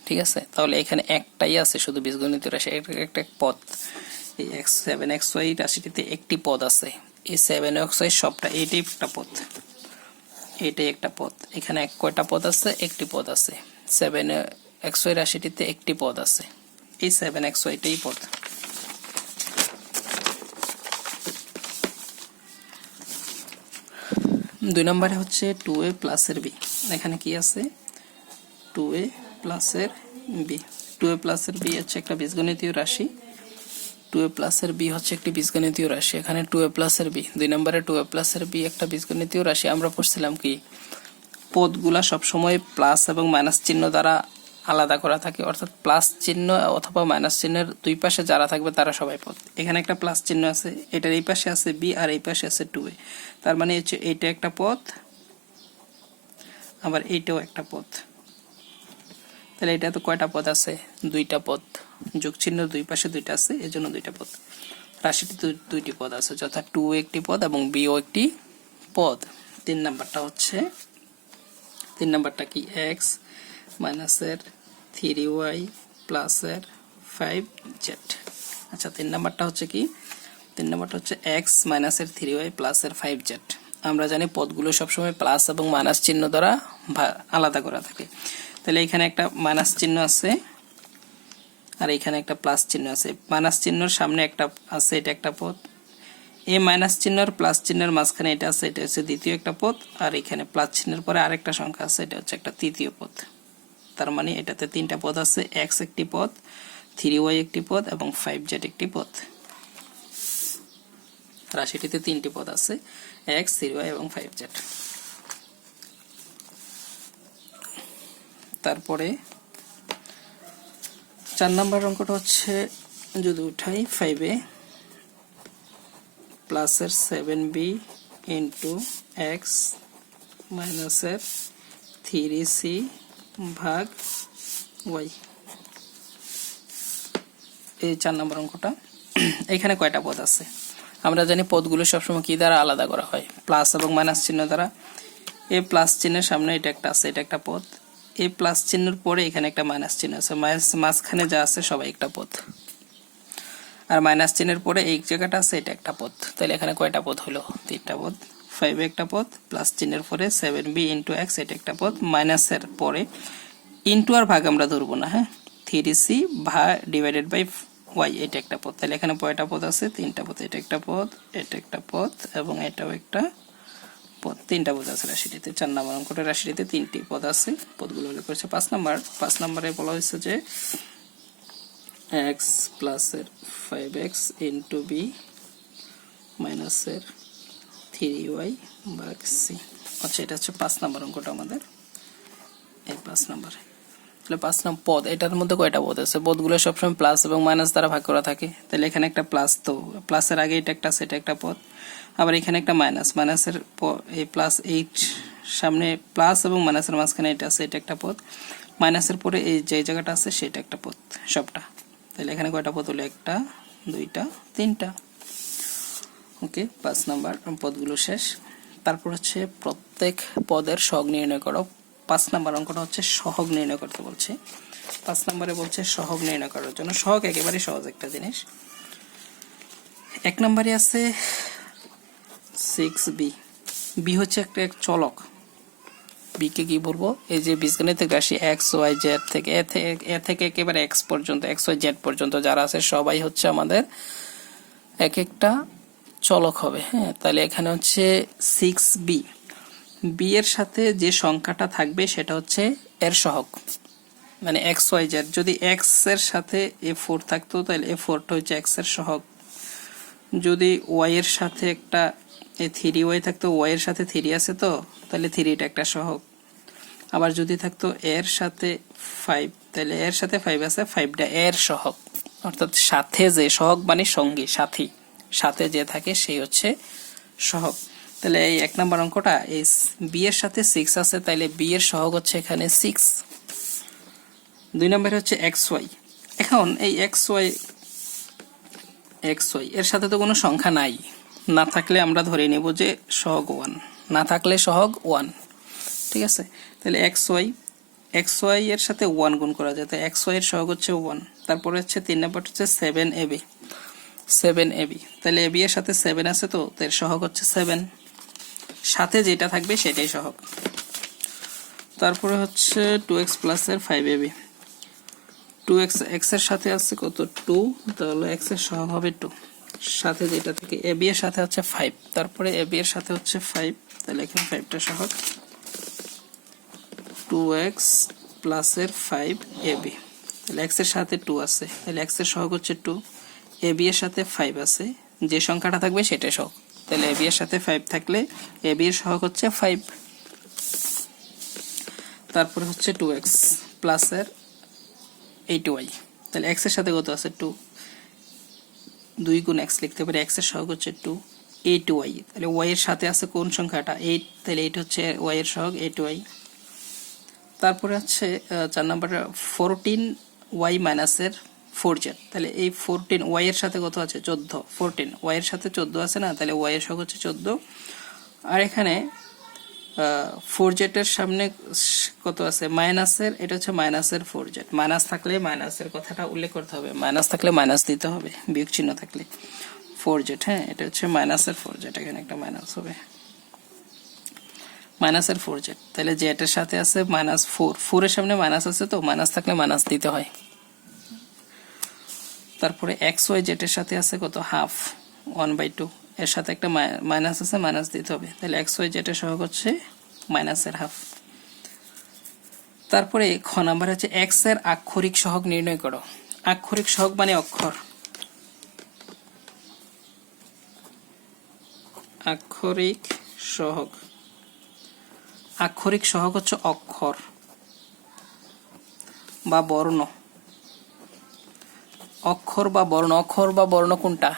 ঠিক আছে, তাহলে এখানে একটাই আছে শুধু বীজগণিতীয় রাশি, একটা পদ। এই 7xy রাশিটিতে একটি পদ আছে। এই 7xy সবটা, এইটাই একটা পদ, এটাই একটা পদ। এখানে কয়টা পদ আছে? একটি পদ আছে। 7xy রাশিটিতে একটি পদ আছে, এই 7xyটাই পদ। দুই নম্বরে হচ্ছে 2a প্লাসের b। এখানে কি আছে? 2a প্লাসের b। 2a প্লাসের b হচ্ছে একটা বীজগণিতীয় রাশি। 2a প্লাসের b হচ্ছে একটি বীজগণিতীয় রাশি। এখানে 2a প্লাসের b, দুই নম্বরে 2a প্লাসের b একটা বীজগণিতীয় রাশি। আমরা পড়ছিলাম কি পদগুলা সবসময় প্লাস এবং মাইনাস চিহ্ন দ্বারা আলাদা করা থাকে, অর্থাৎ প্লাস চিহ্ন অথবা মাইনাস চিহ্নের দুই পাশে যারা থাকবে তারা সবাই পদ। এখানে একটা প্লাস চিহ্ন আছে, এটার এই পাশে আছে b আর এই পাশে আছে 2a, তার মানে হচ্ছে এইটা একটা পদ, আবার এইটাও একটা পদ। তাহলে এটা তো কয়টা পদ আছে? দুইটা পদ। যোগ চিহ্ন দুই পাশে দুইটা আছে, এজন্য দুইটা পদ। রাশিটি দুইটি পদ আছে, যথা 2 একটি পদ এবং b ও একটি পদ। 3 নাম্বারটা হচ্ছে, 3 নাম্বারটা কি? x মাইনাসের 3y প্লাসের 5z। আচ্ছা, 3 নাম্বারটা হচ্ছে কি? 3 নাম্বারটা হচ্ছে x মাইনাসের 3y প্লাসের 5z। আমরা জানি পদগুলো সবসময় প্লাস এবং মাইনাস চিহ্ন দ্বারা আলাদা করা থাকে। তাহলে এখানে একটা মাইনাস চিহ্ন আছে আর এখানে একটা প্লাস চিহ্ন আছে। মাইনাস চিহ্নের সামনে একটা আছে, এটা একটা পদ। এই মাইনাস চিহ্নের প্লাস চিহ্নের মাঝখানে এটা আছে, এটা হচ্ছে দ্বিতীয় একটা পদ। আর এখানে প্লাস চিহ্নের পরে আরেকটা সংখ্যা আছে, এটা হচ্ছে একটা তৃতীয় পদ। তার মানে এটাতে 3টা পদ আছে, x একটি পদ, 3y একটি পদ এবং 5z একটি পদ। রাশিটিতে 3টি পদ আছে, x, 3y এবং 5z। তারপরে 4 নম্বর অঙ্কটা হচ্ছে যদি উঠাই 5a প্লাসের 7b ইন্টু x মাইনাসের 3c ভাগ y। এই 4 নম্বর অঙ্কটা। এখানে কয়টা পদ আছে? আমরা জানি পদগুলো সবসময় কি দ্বারা আলাদা করা হয়, প্লাস এবং মাইনাস চিহ্ন দ্বারা। এ প্লাস চিহ্নের সামনে এটা একটা আছে, এটা একটা পদ। এ প্লাস চিহ্নের পরে এখানে একটা মাইনাস চিহ্ন আছে, মাঝখানে যা আছে সবাই একটা পদ। আর মাইনাস চিহ্নের পরে এই জায়গাটা আছে, এটা একটা পদ। তাহলে এখানে কয়টা পদ হলো? 3টা পদ। 5 একটা পদ, প্লাস চিহ্নের পরে 7b ইন্টু x এটা একটা পদ, মাইনাসের পরে ইন্টু আর ভাগ আমরা ধরবো না, হ্যাঁ, 3c ভাগ ডিভাইডেড বাই y এটা একটা পদ। তাহলে এখানে কয়টা পদ আছে? 3টা পদ। এটা একটা পদ, এটা একটা পদ এবং এটাও একটা পদ। 3টা পদ আছে রাশিটিতে। 4 নম্বর অঙ্কটা রাশিটিতে 3টি পদ আছে। পদগুলো উল্লেখ করেছে 5 নম্বর। 5 নম্বরে বলা হয়েছে যে x প্লাসের 5x ইন্টু b মাইনাসের 3y ভাগ c। আচ্ছা, এটা হচ্ছে 5 নম্বর অঙ্কটা আমাদের। এই 5 নম্বরে তাহলে 5 নম্বর পদ, এটার মধ্যে কয়টা পদ আছে? পদগুলো সবসময় প্লাস এবং মাইনাস দ্বারা ভাগ করা থাকে। তাহলে এখানে একটা প্লাস, তো প্লাসের আগে এটা একটা, সেটা একটা পদ। আবার এখানে একটা মাইনাস, মাইনাসের এই প্লাস 8 সামনে প্লাস এবং মাইনাসের মাঝখানে এটা আছে, এটা একটা পদ। মাইনাসের পরে এই যে জায়গাটা আছে সেটা একটা পদ, সবটা। তাহলে এখানে কয়টা পদ হলো? 1টা, 2টা, 3টা। ওকে, 5 নাম্বার পদগুলো শেষ। তারপর হচ্ছে প্রত্যেক পদের সহগ নির্ণয় করো। 5 নাম্বার অঙ্কটা হচ্ছে সহগ নির্ণয় করতে বলছে। 5 নম্বরে বলছে সহগ নির্ণয় করার জন্য। সহগ একেবারে সহজ একটা জিনিস। 1 নম্বরে আছে 6b। b হচ্ছে একটা এক চলক। b কে কি বলবো? এই যে বীজগণিতিক রাশি x y z থেকে এ থেকে একেবারে x পর্যন্ত, x y z পর্যন্ত যারা আছে সবাই হচ্ছে আমাদের এক একটা চলক হবে, হ্যাঁ। তাহলে এখানে হচ্ছে 6b, b এর সাথে যে সংখ্যাটা থাকবে সেটা হচ্ছে এর সহগ, মানে x y z। যদি x এর সাথে a4 থাকতো তাহলে a4টা হচ্ছে x এর সহগ। যদি y এর সাথে একটা 3y থাকতো, y এর সাথে 3 আছে তো, তাহলে 3টা একটা সহগ। আবার যদি থাকতো এর সাথে 5, তাহলে এর সাথে 5 আছে, 5টা এর সহগ। অর্থাৎ সাথে যে সহগ মানে সঙ্গী, সাথী, সাথে যে থাকে সেই হচ্ছে সহগ। তাহলে এই 1 নম্বর অঙ্কটা এই b এর সাথে 6 আছে, তাহলে b এর সহগ হচ্ছে এখানে 6। 2 নম্বরে হচ্ছে xy। এখন এই xy এর সাথে তো কোনো সংখ্যা নাই, না থাকলে আমরা ধরে নেব যে সহগ 1, না থাকলে সহগ 1, ঠিক আছে। তাহলে xy এর সাথে 1 গুণ করা যায়, তাই xy এর সহগ হচ্ছে 1। তারপরে হচ্ছে 3 নম্বর হচ্ছে 7ab। তাহলে ab এর সাথে 7 আছে তো, এর সহগ হচ্ছে 7, সাথে যেটা থাকবে সেটাই সহগ। তারপরে হচ্ছে 2x প্লাসের 5ab। 2x x এর সাথে আছে কত? 2, তাহলে x এর সহগ হবে 2, সাথে যেটা থাকে ab এর সাথে হচ্ছে 5। তারপরে ab এর সাথে হচ্ছে 5, তাহলে এখানে 5টা সহগ। 2x প্লাসের 5ab, তাহলে x এর সাথে 2 আছে, তাহলে x এর সহগ হচ্ছে 2। ab এর সাথে 5 আছে, যে সংখ্যাটা থাকবে সেটাই সহগ। তাহলে ab এর সাথে 5 থাকলে ab এর সহগ হচ্ছে 5। তারপরে হচ্ছে 2x প্লাসের 8y, তাহলে x এর সাথে কত আছে? 2, 2 গুণ x লিখতে পারি, x এর সহগ হচ্ছে 2। 8y, তাহলে y এর সাথে আছে কোন সংখ্যাটা? 8, তাহলে 8 হচ্ছে y এর সহগ 8y। তারপরে হচ্ছে 4 নম্বর 14y মাইনাসের 4z, তাহলে এই 14y এর সাথে কত আছে? 14, 14y এর সাথে 14 আছে না, তাহলে y এর সহগ হচ্ছে 14। আর এখানে 4z এর সামনে কত আছে? মাইনাসের, এটা হচ্ছে মাইনাসের 4z। মাইনাস থাকলে মাইনাসের কথাটা উল্লেখ করতে হবে, মাইনাস থাকলে মাইনাস দিতে হবে, বিয়োগ চিহ্ন থাকলে 4z, হ্যাঁ, এটা হচ্ছে মাইনাসের 4z, এখানে একটা মাইনাস হবে, মাইনাসের 4z। তাহলে z এর সাথে আছে -4, 4 এর সামনে মাইনাস আছে তো, মাইনাস থাকলে মাইনাস দিতে হয়। তারপরে xy z এর সাথে আছে কত? হাফ, 1/2, এর সাথে একটা মাইনাস আছে, মাইনাস দিতে হবে, তাহলে xy z এর সহগ হচ্ছে মাইনাসের হাফ। তারপরে খ নাম্বার হচ্ছে এক্স এর আক্ষরিক সহগ নির্ণয় করো। আক্ষরিক সহগ মানে অক্ষর, আক্ষরিক সহগ, আক্ষরিক সহগ হচ্ছে অক্ষর বা বর্ণ, অক্ষর বা বর্ণ। অক্ষর বা বর্ণ কোনটা?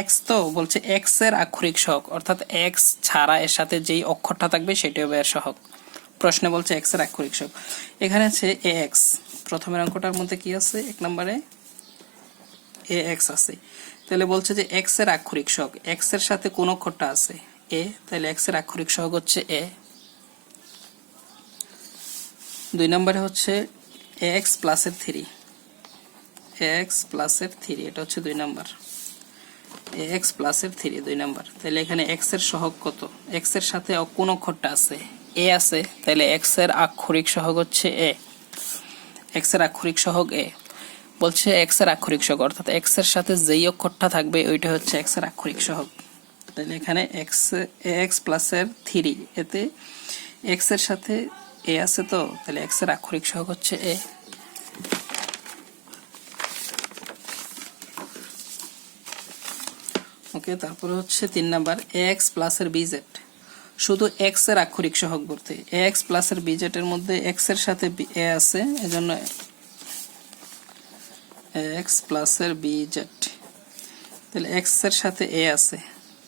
এক্স তো বলছে এক্স এর আক্ষরিক সহগ, অর্থাৎ এক্স ছাড়া এর সাথে যেই অক্ষরটা থাকবে সেটা হবে এর সহগ। প্রশ্নে বলছে এক্স এর আক্ষরিক সহগ। এখানে আছে এ এক্স, প্রথমের অঙ্কটার মধ্যে কি আছে? এক নম্বরে এ এক্স আছে, তাহলে বলছে যে এক্স এর আক্ষরিক সহগ, এক্স এর সাথে কোন অক্ষরটা আছে? এ, তাহলে এক্স এর আক্ষরিক সহগ হচ্ছে এ। দুই নম্বরে হচ্ছে এ এক্স প্লাসের থ্রি, এক্স প্লাসের থ্রি, এটা হচ্ছে দুই নাম্বার। এক্স প্লাসের থ্রি দুই নাম্বার, তাহলে এখানে এক্স এর সহগ কত? এক্স এর সাথে কোন অক্ষরটা আছে? এ আছে, তাহলে এক্স এর আক্ষরিক সহগ হচ্ছে এ। এক্স এর আক্ষরিক সহগ এ। বলছে এক্স এর আক্ষরিক সহগ, অর্থাৎ এক্স এর সাথে যেই অক্ষরটা থাকবে ওইটা হচ্ছে এক্স এর আক্ষরিক সহগ। তাহলে এখানে এক্স প্লাসের থ্রি, এতে এক্স এর সাথে এ আছে, তো তাহলে এক্স এর আক্ষরিক সহগ হচ্ছে এ। ওকে, তারপরে হচ্ছে তিন নাম্বার এক্স প্লাসের বিজেড, শুধু এক্স এর আক্ষরিক সহগ বলতে, এক্স প্লাসের বিজেড এর মধ্যে এক্স এর সাথে এ আছে, এজন্য এক্স প্লাসের বিজেড, তাহলে এক্স এর সাথে এ আছে,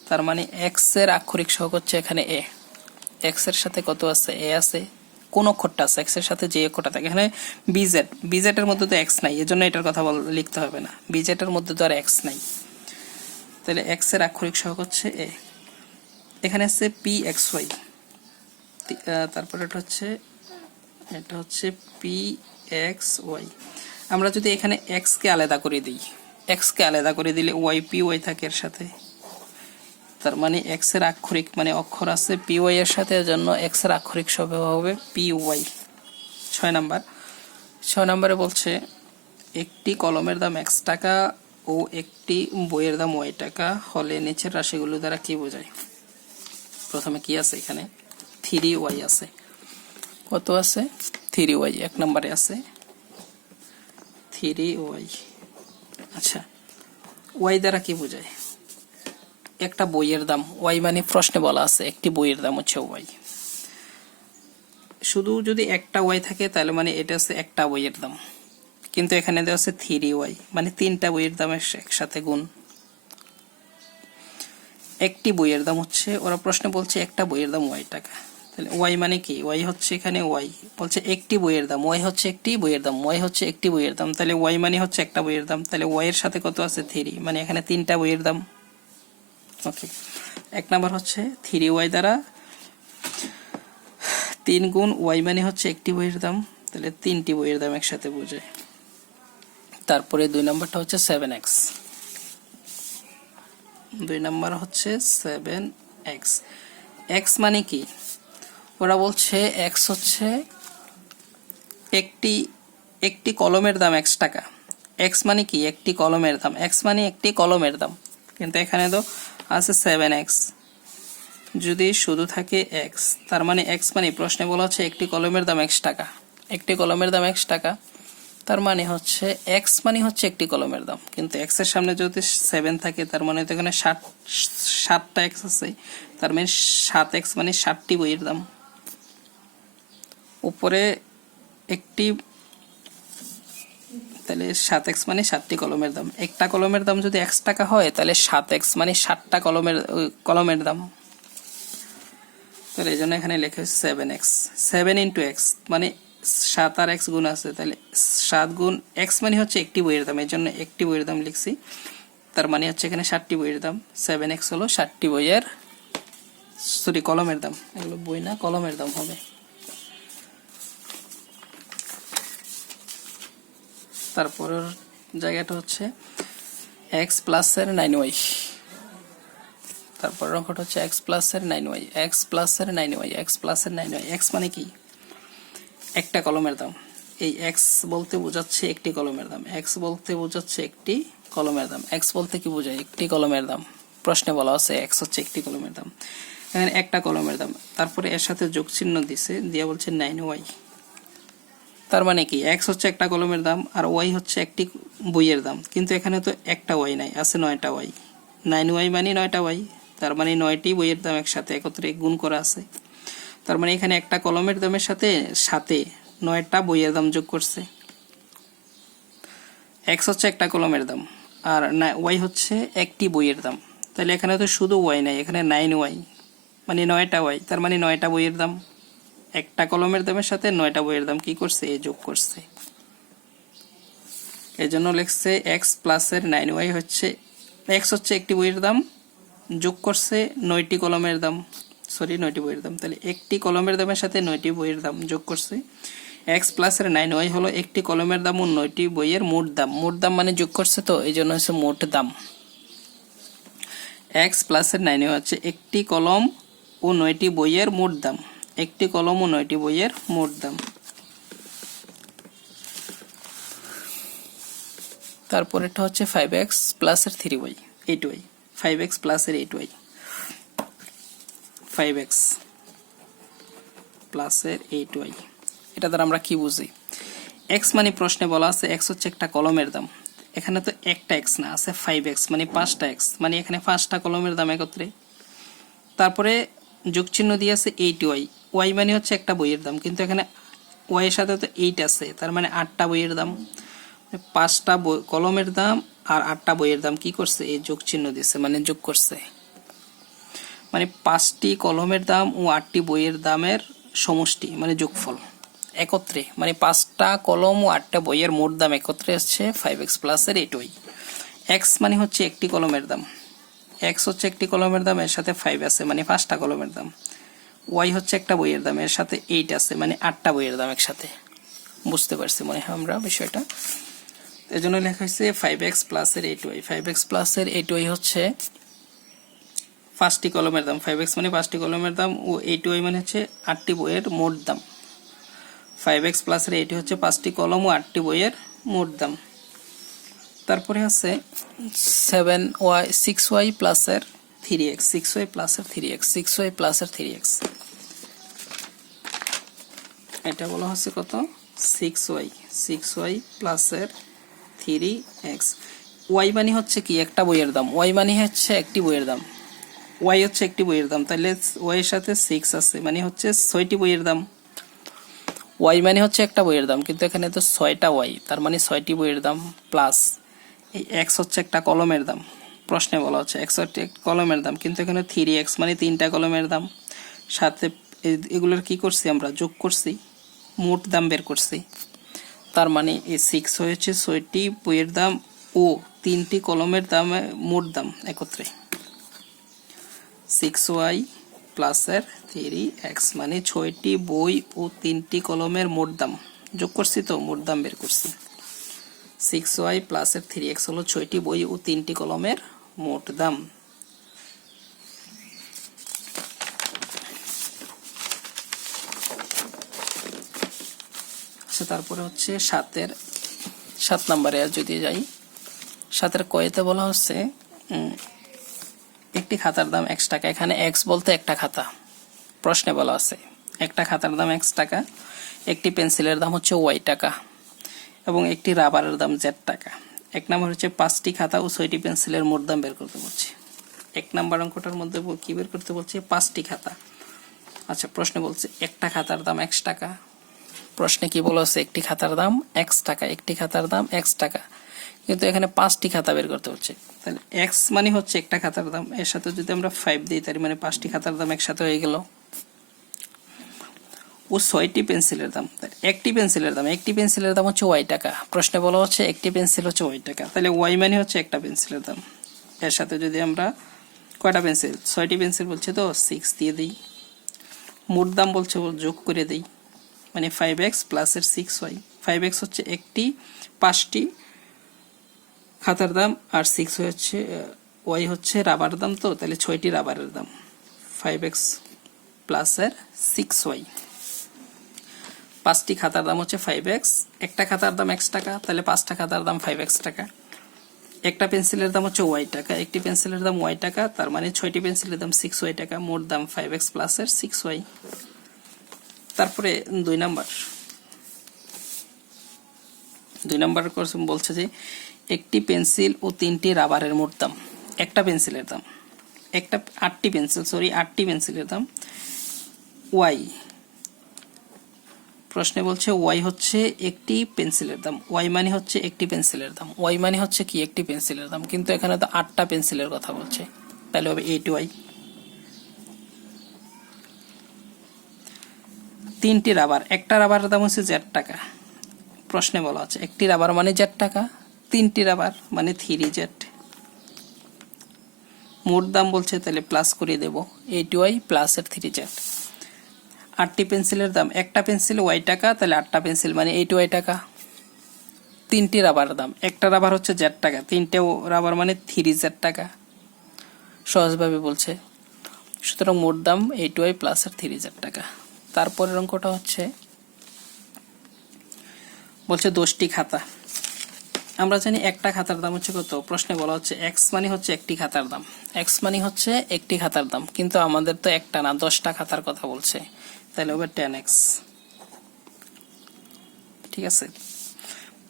তার মানে এক্স এর আক্ষরিক সহগ হচ্ছে এখানে এ। এক্স এর সাথে কত আছে? এ আছে। কোন অক্ষরটা আছে? এক্স এর সাথে যে অক্ষরটা থাকে, এখানে বিজেড, বিজেড এর মধ্যে তো এক্স নাই, এজন্য এটার কথা লিখতে হবে না, বিজেড এর মধ্যে তো আর এক্স নাই, তাহলে এক্স এর আক্ষরিক সহগ হচ্ছে এ। এখানে আছে পি এক্স ওয়াই, তারপর এটা হচ্ছে পি এক্স ওয়াই। আমরা যদি এখানে এক্স কে আলাদা করে দিই, এক্স কে আলাদা করে দিলে ওয়াই পি ওয়াই থাকে এর সাথে, তার মানে এক্স এর আক্ষরিক মানে অক্ষর আছে পি ওয়াই এর সাথে, এজন্য এক্স এর আক্ষরিক সহগ হবে পি ওয়াই। 6 নাম্বার, 6 নম্বরে বলছে একটি কলমের দাম x টাকা ও একটি বইয়ের দাম y টাকা হলে নিচের রাশিগুলো দ্বারা কি বোঝায়? প্রথমে কি আছে? এখানে 3y আছে। কত আছে? 3y, এক নম্বরে আছে 3y। আচ্ছা, y দ্বারা কি বোঝায়? একটা বইয়ের দাম, y মানে প্রশ্নে বলা আছে একটি বইয়ের দাম হচ্ছে y। শুধু যদি একটা y থাকে তাহলে মানে এটা হচ্ছে একটা বইয়ের দাম, কিন্তু এখানে দেওয়া আছে 3y মানে তিনটা বইয়ের দামের একসাথে গুণ। একটি বইয়ের দাম হচ্ছে, ওরা প্রশ্নে বলছে একটা বইয়ের দাম y টাকা, তাহলে y মানে কি? y হচ্ছে এখানে y বলছে একটি বইয়ের দাম, y হচ্ছে একটি বইয়ের দাম, y হচ্ছে একটি বইয়ের দাম, তাহলে y মানে হচ্ছে একটা বইয়ের দাম, তাহলে y এর সাথে কত আছে? 3, মানে এখানে তিনটা বইয়ের দাম। ওকে, এক নাম্বার হচ্ছে 3y দ্বারা 3 গুণ y মানে হচ্ছে একটি বইয়ের দাম, তাহলে তিনটি বইয়ের দাম একসাথে বোঝায়। তারপরে দুই নাম্বারটা হচ্ছে 7x, দুই নাম্বার হচ্ছে 7x। x মানে কি? ওরা বলছে x হচ্ছে একটি কলমের দাম x টাকা। x মানে কি? একটি কলমের দাম, x মানে একটি কলমের দাম, কিন্তু এখানে তো আছে 7x, যদি শুধু থাকে x, তার মানে x মানে প্রশ্নে বলা হচ্ছে একটি কলমের দাম x টাকা, একটি কলমের দাম x টাকা, তার মানে হচ্ছে x মানে হচ্ছে একটি কলমের দাম, কিন্তু x এর সামনে যদি 7 থাকে তার মানে তো এখানে 7টা x আছে, তার মানে 7x মানে 7টি বইয়ের দাম। উপরে একটি, তাহলে 7x মানে 7টি কলমের দাম, একটা কলমের দাম যদি x টাকা হয় তাহলে 7x মানে 7টা কলমের দাম, তাহলে এই জন্য এখানে লেখা হয়েছে 7x। 7 ইন্টু x মানে 7 আর x গুণ আছে, তাহলে 7 গুণ x মানে হচ্ছে একটি বইয়ের দাম, এই জন্য একটি বইয়ের দাম লিখছি, তার মানে হচ্ছে এখানে 7টি বইয়ের দাম। 7x হলো 7টি বইয়ের, সরি কলমের দাম, এগুলো বই না কলমের দাম হবে। তারপরের জায়গাটা হচ্ছে x প্লাসের 9y, তারপরের অঙ্কটা হচ্ছে x প্লাসের 9y, x প্লাসের 9y, x প্লাসের 9y। x মানে কি? একটা কলমের দাম, এই x বলতে বোঝাচ্ছে একটি কলমের দাম, x বলতে বোঝাচ্ছে একটি কলমের দাম, x বলতে কি বোঝায়? একটি কলমের দাম, প্রশ্নে বলা আছে x হচ্ছে একটি কলমের দাম, এখানে একটা কলমের দাম, তারপরে এর সাথে যোগ চিহ্ন দিছে, দিয়ে বলছে 9y, তার মানে কি এক্স হচ্ছে একটা কলমের দাম আর ওয়াই হচ্ছে একটি বইয়ের দাম, কিন্তু এখানে তো একটা ওয়াই নাই, আছে 9টা ওয়াই। 9y মানে 9টা ওয়াই, তার মানে 9টি বইয়ের দাম একসাথে একত্রে গুণ করা আছে। তার মানে এখানে একটা কলমের দামের সাথে সাথে 9টা বইয়ের দাম যোগ করছে। এক্স হচ্ছে একটা কলমের দাম আর ওয়াই হচ্ছে একটি বইয়ের দাম, তাহলে এখানে তো শুধু ওয়াই নাই, এখানে 9y মানে 9টা ওয়াই, তার মানে 9টা বইয়ের দাম। একটা কলমের দামের সাথে 9টা বইয়ের দাম কি করছে, যোগ করছে। এজন্য লিখছে এক্স প্লাসের 9y হচ্ছে, এক্স হচ্ছে একটি বইয়ের দাম, যোগ করছে 9টি কলমের দাম, 9টি বইয়ের দাম, তাহলে একটি কলমের দামের সাথে 9টি বইয়ের দাম যোগ করছে। এক্স প্লাসের 9y হলো একটি কলমের দাম ও 9টি বইয়ের মোট দাম। মোট দাম মানে যোগ করছে, তো এই জন্য হচ্ছে মোট দাম। এক্স প্লাসের 9y হচ্ছে একটি কলম ও 9টি বইয়ের মোট দাম, একটি কলম ও 9টি বইয়ের মোট দাম। তারপরেরটা হচ্ছে 5x প্লাসের 3y 8y, 5x প্লাসের 8y, 5x প্লাসের 8y, এটা দ্বারা আমরা কি বুঝি? x মানে প্রশ্নে বলা আছে x হচ্ছে একটা কলমের দাম, এখানে তো একটা x না, আছে 5x মানে 5টা x, মানে এখানে 5টা কলমের দাম একত্রে। তারপরে যোগ চিহ্ন দিয়ে আছে 8y, y মানে হচ্ছে একটা বইয়ের দাম, কিন্তু এখানে y এর সাথে তো 8 আছে, তার মানে 8টা বইয়ের দাম। 5টা কলমের দাম আর 8টা বইয়ের দাম কি করছে, এই যোগ চিহ্ন দিছে মানে যোগ করছে, মানে 5টি কলমের দাম ও 8টি বইয়ের দামের সমষ্টি মানে যোগফল একত্রে, মানে 5টা কলম ও 8টা বইয়ের মোট দাম একত্রে হচ্ছে 5x প্লাসের 8y। x মানে হচ্ছে একটি কলমের দাম, x হচ্ছে একটি কলমের দাম, এর সাথে 5 আছে মানে 5টা কলমের দাম। y হচ্ছে একটা বইয়ের দাম, এর সাথে 8 আছে মানে 8টা বইয়ের দাম একসাথে। বুঝতে পারছি মনে হয় আমরা বিষয়টা? এজন্য লেখা হয়েছে 5x প্লাসের 8y। 5x প্লাসের 8y হচ্ছে 5টি কলমের দাম, 5x মানে 5টি কলমের দাম ও 8y মানে হচ্ছে 8টি বইয়ের মোট দাম। 5x প্লাসের 8 হচ্ছে 5টি কলম ও 8টি বইয়ের মোট দাম। তারপরে আছে 6y প্লাসের 3x, 6y প্লাসের 3x, 6y প্লাসের 3x, এটা বলা হচ্ছে কত, 6y প্লাসের 3x। y মানে হচ্ছে কি একটা বইয়ের দাম, y মানে হচ্ছে একটি বইয়ের দাম, y হচ্ছে একটি বইয়ের দাম, তাহলে y এর সাথে 6 আছে মানে হচ্ছে 6টি বইয়ের দাম। y মানে হচ্ছে একটা বইয়ের দাম, কিন্তু এখানে তো 6টা y, তার মানে 6টি বইয়ের দাম, প্লাস এই x হচ্ছে একটা কলমের দাম, প্রশ্নে বলা হচ্ছে x হচ্ছে একটা কলমের দাম, কিন্তু এখানে 3x মানে 3টা কলমের দাম, সাথে এগুলোর কি করছি আমরা, যোগ করছি, মোট দাম বের করছি। তার মানে এই 6 হয়েছে 6টি বইয়ের দাম ও 3টি কলমের দাম মোট দাম একত্রে। 6y প্লাসের 3x মানে 6টি বই ও 3টি কলমের মোট দাম যোগ করছি, তো মোট দাম বের করছি। 6y প্লাসের 3x হলো 6টি বই ও 3টি কলমের মোট দাম। তারপরে হচ্ছে 7 নম্বরে যদি যাই, 7 কয়েতে বলা হচ্ছে একটি খাতার দাম x টাকা, এখানে x বলতে একটা খাতা, প্রশ্নে বলা আছে একটা খাতার দাম x টাকা, একটি পেন্সিলের দাম হচ্ছে y টাকা এবং একটি রাবারের দাম z টাকা। 1 নম্বর হচ্ছে 5টি খাতা ও 6টি পেন্সিলের মোট দাম বের করতে বলছে। 1 নম্বর অঙ্কটার মধ্যে কি বের করতে বলছে, 5টি খাতা। আচ্ছা, প্রশ্নে বলছে একটা খাতার দাম x টাকা, প্রশ্নে কি বলা হচ্ছে একটি খাতার দাম x টাকা, একটি খাতার দাম x টাকা, কিন্তু এখানে 5টি খাতা বের করতে হচ্ছে, তাহলে x মানে হচ্ছে একটা খাতার দাম, এর সাথে যদি আমরা 5 দিই তার মানে 5টি খাতার দাম একসাথে হয়ে গেল, ও 6টি পেন্সিলের দাম, একটি পেন্সিলের দাম হচ্ছে y টাকা, প্রশ্নে বলা হচ্ছে একটি পেন্সিল হচ্ছে y টাকা, তাহলে y মানে হচ্ছে একটা পেন্সিলের দাম। এর সাথে যদি আমরা কয়টা পেন্সিল, 6টি পেন্সিল বলছে তো 6 দিয়ে দিই, মোট দাম বলছে যোগ করে দিই, মানে 5x প্লাসের 6y। 5x হচ্ছে 5টি খাতার দাম আর 6 হচ্ছে y হচ্ছে রাবার দাম, তো তাহলে 6টি রাবারের দাম, 5x প্লাসের 6y। 5টি খাতার দাম হচ্ছে 5x, একটা খাতার দাম x টাকা, তাহলে 5টা খাতার দাম 5x টাকা, একটা পেন্সিলের দাম হচ্ছে y টাকা, একটি পেন্সিলের দাম y টাকা, তার মানে 6টি পেন্সিলের দাম 6y টাকা, মোট দাম 5x প্লাসের 6y। তারপরে 2 নাম্বার 2 নম্বর কোশ্চেন বলছে যে একটি পেন্সিল ও 3টি রাবারের মোট দাম, একটা পেন্সিলের দাম, 8টি পেন্সিলের দাম ওয়াই। প্রশ্নে বলছে ওয়াই হচ্ছে একটি পেন্সিলের দাম, ওয়াই মানে হচ্ছে একটি পেন্সিলের দাম, ওয়াই মানে হচ্ছে কি একটি পেন্সিলের দাম, কিন্তু এখানে তো 8টা পেন্সিলের কথা বলছে, তাহলে হবে 8y। 3টি রাবার, একটা রাবারের দাম হচ্ছে 1 টাকা। প্রশ্নে বলা আছে একটি রাবার মানে 1 টাকা, 3টি রাবার মানে 3z। মোট দাম বলছে, তাহলে প্লাস করে দেব 8y প্লাস এর 3z। 8টি পেন্সিলের দাম, একটা পেন্সিল y টাকা, তাহলে 8টা পেন্সিল মানে 8y টাকা। 3টি রাবার দাম, একটা রাবার হচ্ছে z টাকা, 3টে রাবার মানে 3z টাকা, সহজভাবে বলছে। সুতরাং মোট দাম 8y প্লাস এর 3z টাকা। তারপরের অঙ্কটা হচ্ছে বলছে 10টি খাতা। আমরা জানি একটা খাতার দাম হচ্ছে কত, প্রশ্নে বলা হচ্ছে x মানে হচ্ছে একটি খাতার দাম, x মানে হচ্ছে একটি খাতার দাম, কিন্তু আমাদের তো একটা না 10টা খাতার কথা বলছে, তাহলে হবে 10x। ঠিক আছে।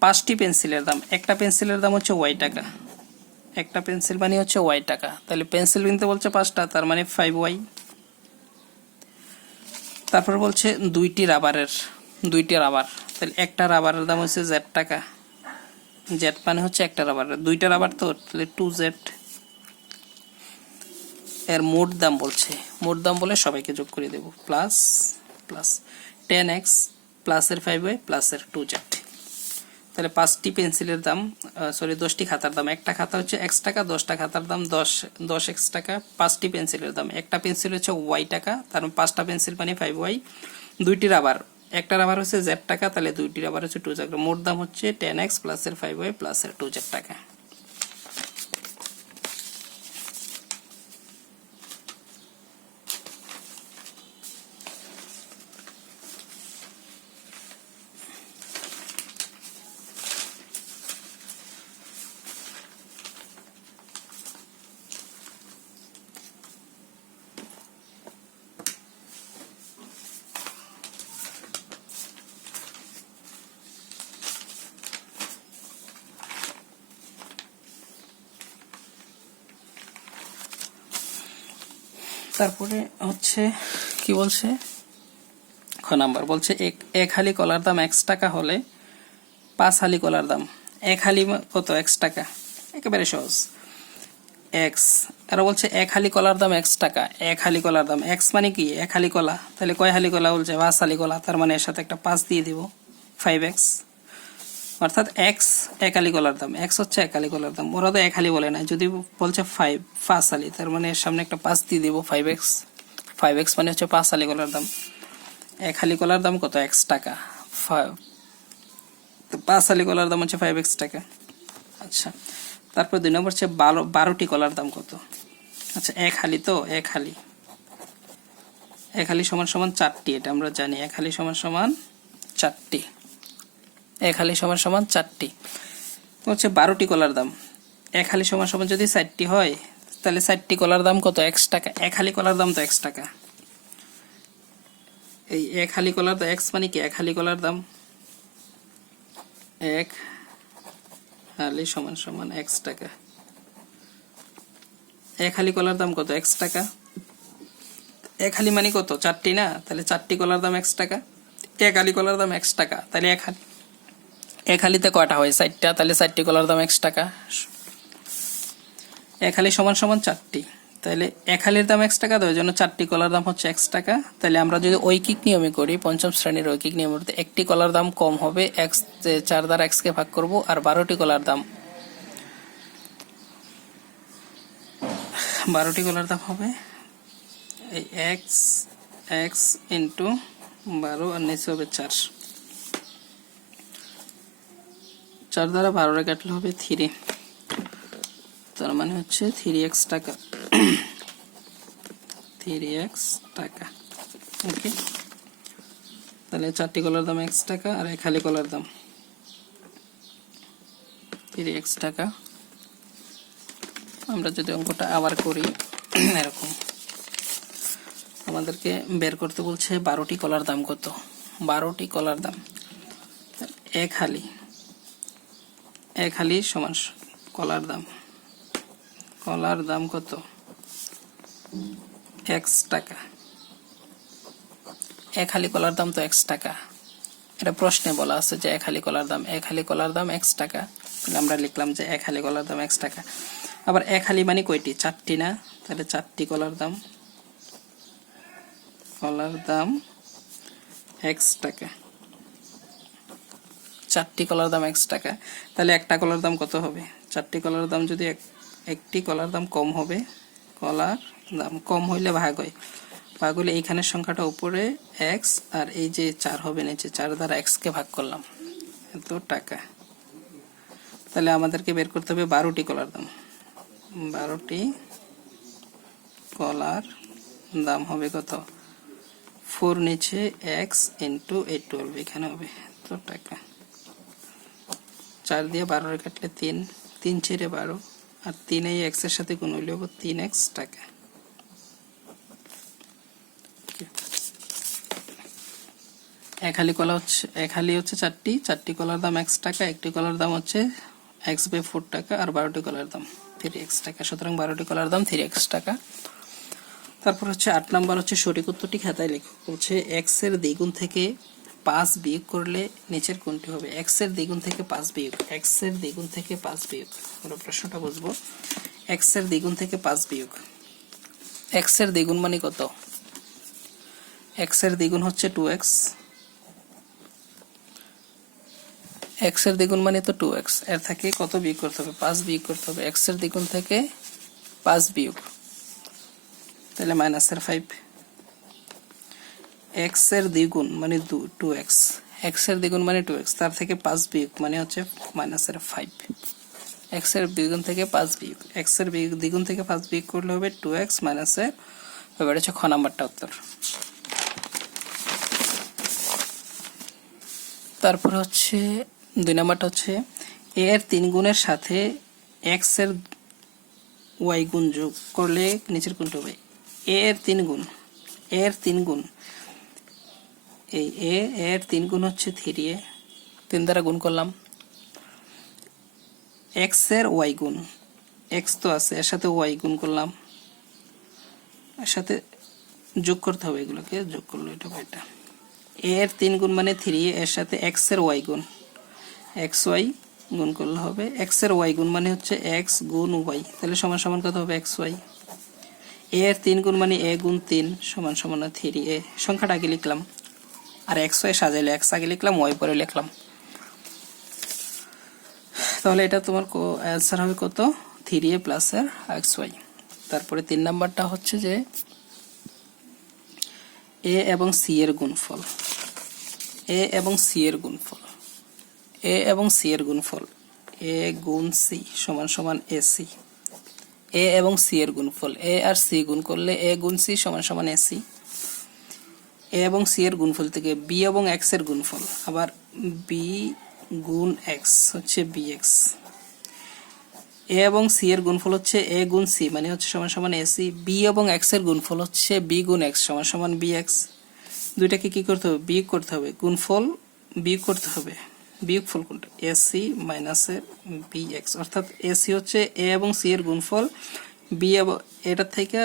5টি পেন্সিলের দাম, একটা পেন্সিলের দাম হচ্ছে y টাকা, একটা পেন্সিল মানে হচ্ছে y টাকা, তাহলে পেন্সিল কিনতে বলছে 5টা, তার মানে 5y। তারপর বলছে 2টি রাবার, তাহলে একটা রাবারের দাম হচ্ছে z টাকা, z মানে হচ্ছে একটা রাবার, 2টা রাবার তো, তাহলে 2z। এর মোট দাম বলছে, মোট দাম বলে সবাইকে যোগ করে দেব, প্লাস 10x প্লাস এর 5y প্লাস এর 2z। তাহলে 5টি পেন্সিলের দাম, 10টি খাতার দাম, একটা খাতা হচ্ছে x টাকা, 10টা খাতার দাম 10x টাকা। 5টি পেন্সিলের দাম, একটা পেন্সিল হচ্ছে y টাকা, তার 5টা পেন্সিল মানে 5y। 2টি রাবার, একটা রাবার হচ্ছে z টাকা, তাহলে 2টি রাবার হচ্ছে 2z। মোট দাম হচ্ছে 10x প্লাস এর 5y প্লাস এর 2z টাকা। তারপরে হচ্ছে কি বলছে, খ নাম্বার বলছে এক হালি কলার দাম x টাকা হলে 5 হালি কলার দাম, এক হালি কত x টাকা, একেবারে সহজ। x আর বলছে এক হালি কলার দাম x টাকা, এক হালি কলার দাম, x মানে কি এক হালি কলা, তাহলে কয় হালি কলা বলছে 5 হালি কলা, তার মানে এর সাথে একটা 5 দিয়ে দিব, 5x। অর্থাৎ x এক হালি কলার দাম, x হচ্ছে এক হালি কলার দাম, ওরা তো এক হালি বলে না, যদি বলছে 5 হালি, তার মানে এর সামনে একটা 5 দিয়ে দিব, 5x মানে হচ্ছে 5 হালি কলার দাম। এক হালি কলার দাম কত x টাকা, 5 হালি কলার দাম হচ্ছে 5x টাকা। আচ্ছা, তারপর 2 নম্বর হচ্ছে 12টি কলার দাম কত। আচ্ছা, এক হালি তো, এক হালি সমান সমান 4টি, এটা আমরা জানি, এক হালি সমান সমান 4টি, এক হালি সমান সমান 4টি। হচ্ছে 12টি কলার দাম, এক হালি সমান সমান যদি 4টি হয়, তাহলে 4টি কলার দাম কত x টাকা, এক হালি কলার দাম তো x টাকা। এই এক হালি কলার দাম x মানে কি এক হালি কলার দাম, এক হালি সমান সমান x টাকা। এক হালি কলার দাম কত x টাকা, এক হালি মানে কত 4টি না, তাহলে 4টি কলার দাম x টাকা, এক হালি কলার দাম x টাকা, তাহলে এক হালিতে কয়টা হয় 4টা, তাহলে 4টি কলার দাম x টাকা। এক হালি সমান সমান 4টি, তাহলে এক হালির দাম x টাকা, তো ওই জন্য 4টি কলার দাম হচ্ছে x টাকা। তাহলে আমরা যদি ঐকিক নিয়মে করি, পঞ্চম শ্রেণীর ঐকিক নিয়ম, একটি কলার দাম কম হবে, x 4 দ্বারা x কে ভাগ করব, আর 12টি কলার দাম হবে এই x ইন্টু 12 আর নিচে হবে 4, 4 দ্বারা 12 কাটলে হবে 3, তার মানে হচ্ছে 3x টাকা, 3x টাকা। ওকে, তাহলে 4টি কলার দাম x টাকা, আর এক হালি কলার দাম 3x টাকা। আমরা যদি অঙ্কটা আবার করি, এরকম আমাদেরকে বের করতে বলছে 12টি কলার দাম কত, 12টি কলার দাম, এক হালি এক হালি সমান কলার দাম, কলার দাম কত, এক্স টাকা। এক হালি কলার দাম তো এক্স টাকা, এটা প্রশ্নে বলা আছে যে এক হালি কলার দাম, এক হালি কলার দাম এক্স টাকা, তাহলে আমরা লিখলাম যে এক হালি কলার দাম এক্স টাকা। আবার এক হালি মানে কয়টি, চারটি না, তাহলে চারটি কলার দাম, কলার দাম এক্স টাকা, চারটি কলার দাম এক্স টাকা। তাহলে একটা কলার দাম কত হবে, চারটি কলার দাম যদি একটি কলার দাম কম হবে, কলার দাম কম হইলে ভাগ হয়, ভাগ হলে এইখানের সংখ্যাটা উপরে এক্স আর এই যে 4 হবে নিচে, 4 দ্বারা এক্স কে ভাগ করলাম, এত টাকা। তাহলে আমাদেরকে বের করতে হবে 12টি কলার দাম, 12টি কলার দাম হবে কত, 4 নিচে এক্স ইন্টু 12 এখানে হবে এত টাকা। 4 দিয়ে 12 কাটলে 3, 3 ছেড়ে 12, আর 3 এই এক্স এর সাথে গুণ হইলে হবে 3x টাকা। এক হালি কলা হচ্ছে, এক হালি হচ্ছে চারটি, চারটি কলার দাম এক্স টাকা, একটি কলার দাম হচ্ছে x/4 টাকা, আর 12টি কলার দাম 3x টাকা, সুতরাং 12টি কলার দাম 3x টাকা। তারপর হচ্ছে 8 নাম্বার হচ্ছে সঠিক উত্তরটি খাতায় লেখো। হচ্ছে x এর দ্বিগুণ থেকে 5 বিয়োগ করলে নিচের কোনটি হবে, x এর দ্বিগুণ থেকে 5 বিয়োগ, x এর দ্বিগুণ থেকে 5 বিয়োগ, আমরা প্রশ্নটা বুঝবো। x এর দ্বিগুণ থেকে 5 বিয়োগ, x এর দ্বিগুণ মানে কত, x এর দ্বিগুণ হচ্ছে 2x, x এর দ্বিগুণ মানে তো 2x, এর থেকে কত বিয়োগ করতে হবে, 5 বিয়োগ করতে হবে, x এর দ্বিগুণ থেকে 5 বিয়োগ, তাহলে মাইনাসের 5, x এর দ্বিগুণ মানে 2x, x এর দ্বিগুণ মানে 2x, তার থেকে 5 বিয়োগ মানে হচ্ছে মাইনাসের 5, x এর দ্বিগুণ থেকে 5 বিয়োগ, x এর দ্বিগুণ থেকে 5 বিয়োগ করলে হবে 2x মাইনাসের, এবার হচ্ছে খ নাম্বারটা উত্তর। তারপর হচ্ছে 2 নাম্বারটা হচ্ছে a এর 3 গুণের সাথে x এর y গুণ যোগ করলে নিচের কোনটা হবে, a এর 3 গুণ, a এর 3 গুণ, এই a এর 3 গুণ হচ্ছে 3a, 3 দ্বারা গুণ করলাম, x এর y গুণ, x তো আছে এর সাথে y গুণ করলাম, এর সাথে যোগ করতে হবে, এগুলোকে যোগ করলে এটা হবে এটা, a এর 3 গুণ মানে 3a, এর সাথে x এর y গুণ, xy গুণ করলে হবে, x এর y গুণ মানে হচ্ছে x গুণ y, তাহলে সমান সমান কত হবে xy, a এর 3 গুণ মানে a গুণ 3 সমান সমান 3a, সংখ্যাটা আগে লিখলাম, আর xy সাজাইলে x আগে লিখলাম y পরে লিখলাম, তাহলে এটা তোমার অ্যানসার হবে কত, 3a প্লাস এর xy। তারপরে 3 নাম্বারটা হচ্ছে যে a এবং c এর গুণফল, a এবং c এর গুণফল, a এবং c এর গুণফল, a গুণ c সমান সমান ac, a এবং c এর গুণফল, a আর c গুণ করলে a গুণ c সমান সমান ac, a এবং c এর গুণফল থেকে b এবং x এর গুণফল, আবার b গুণ x হচ্ছে bx, a এবং c এর গুণফল হচ্ছে a গুণ c মানে হচ্ছে সমান সমান ac, b এবং x এর গুণফল হচ্ছে b গুণ x সমান সমান bx, দুইটাকে কি করতে হবে, বিয়োগ করতে হবে, গুণফল বিয়োগ করতে হবে, বিয়োগফল কোনটা, ac মাইনাস bx, অর্থাৎ ac হচ্ছে a এবং c এর গুণফল, b এবং এটা থেকে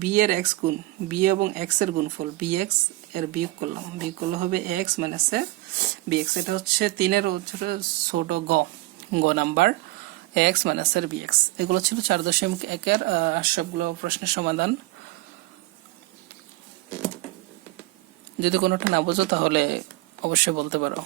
b এর x গুণ, b এবং x এর গুণফল bx এর বিয়োগ করলাম, বিয়োগ করলে হবে x মাইনাস bx, এটা হচ্ছে 3 এর ছোট গ নাম্বার, x মাইনাস bx। এগুলো ছিল 4.1 এর সবগুলো প্রশ্নের সমাধান। যদি কোনোটা না বোঝো তাহলে অবশ্যই বলতে পারো।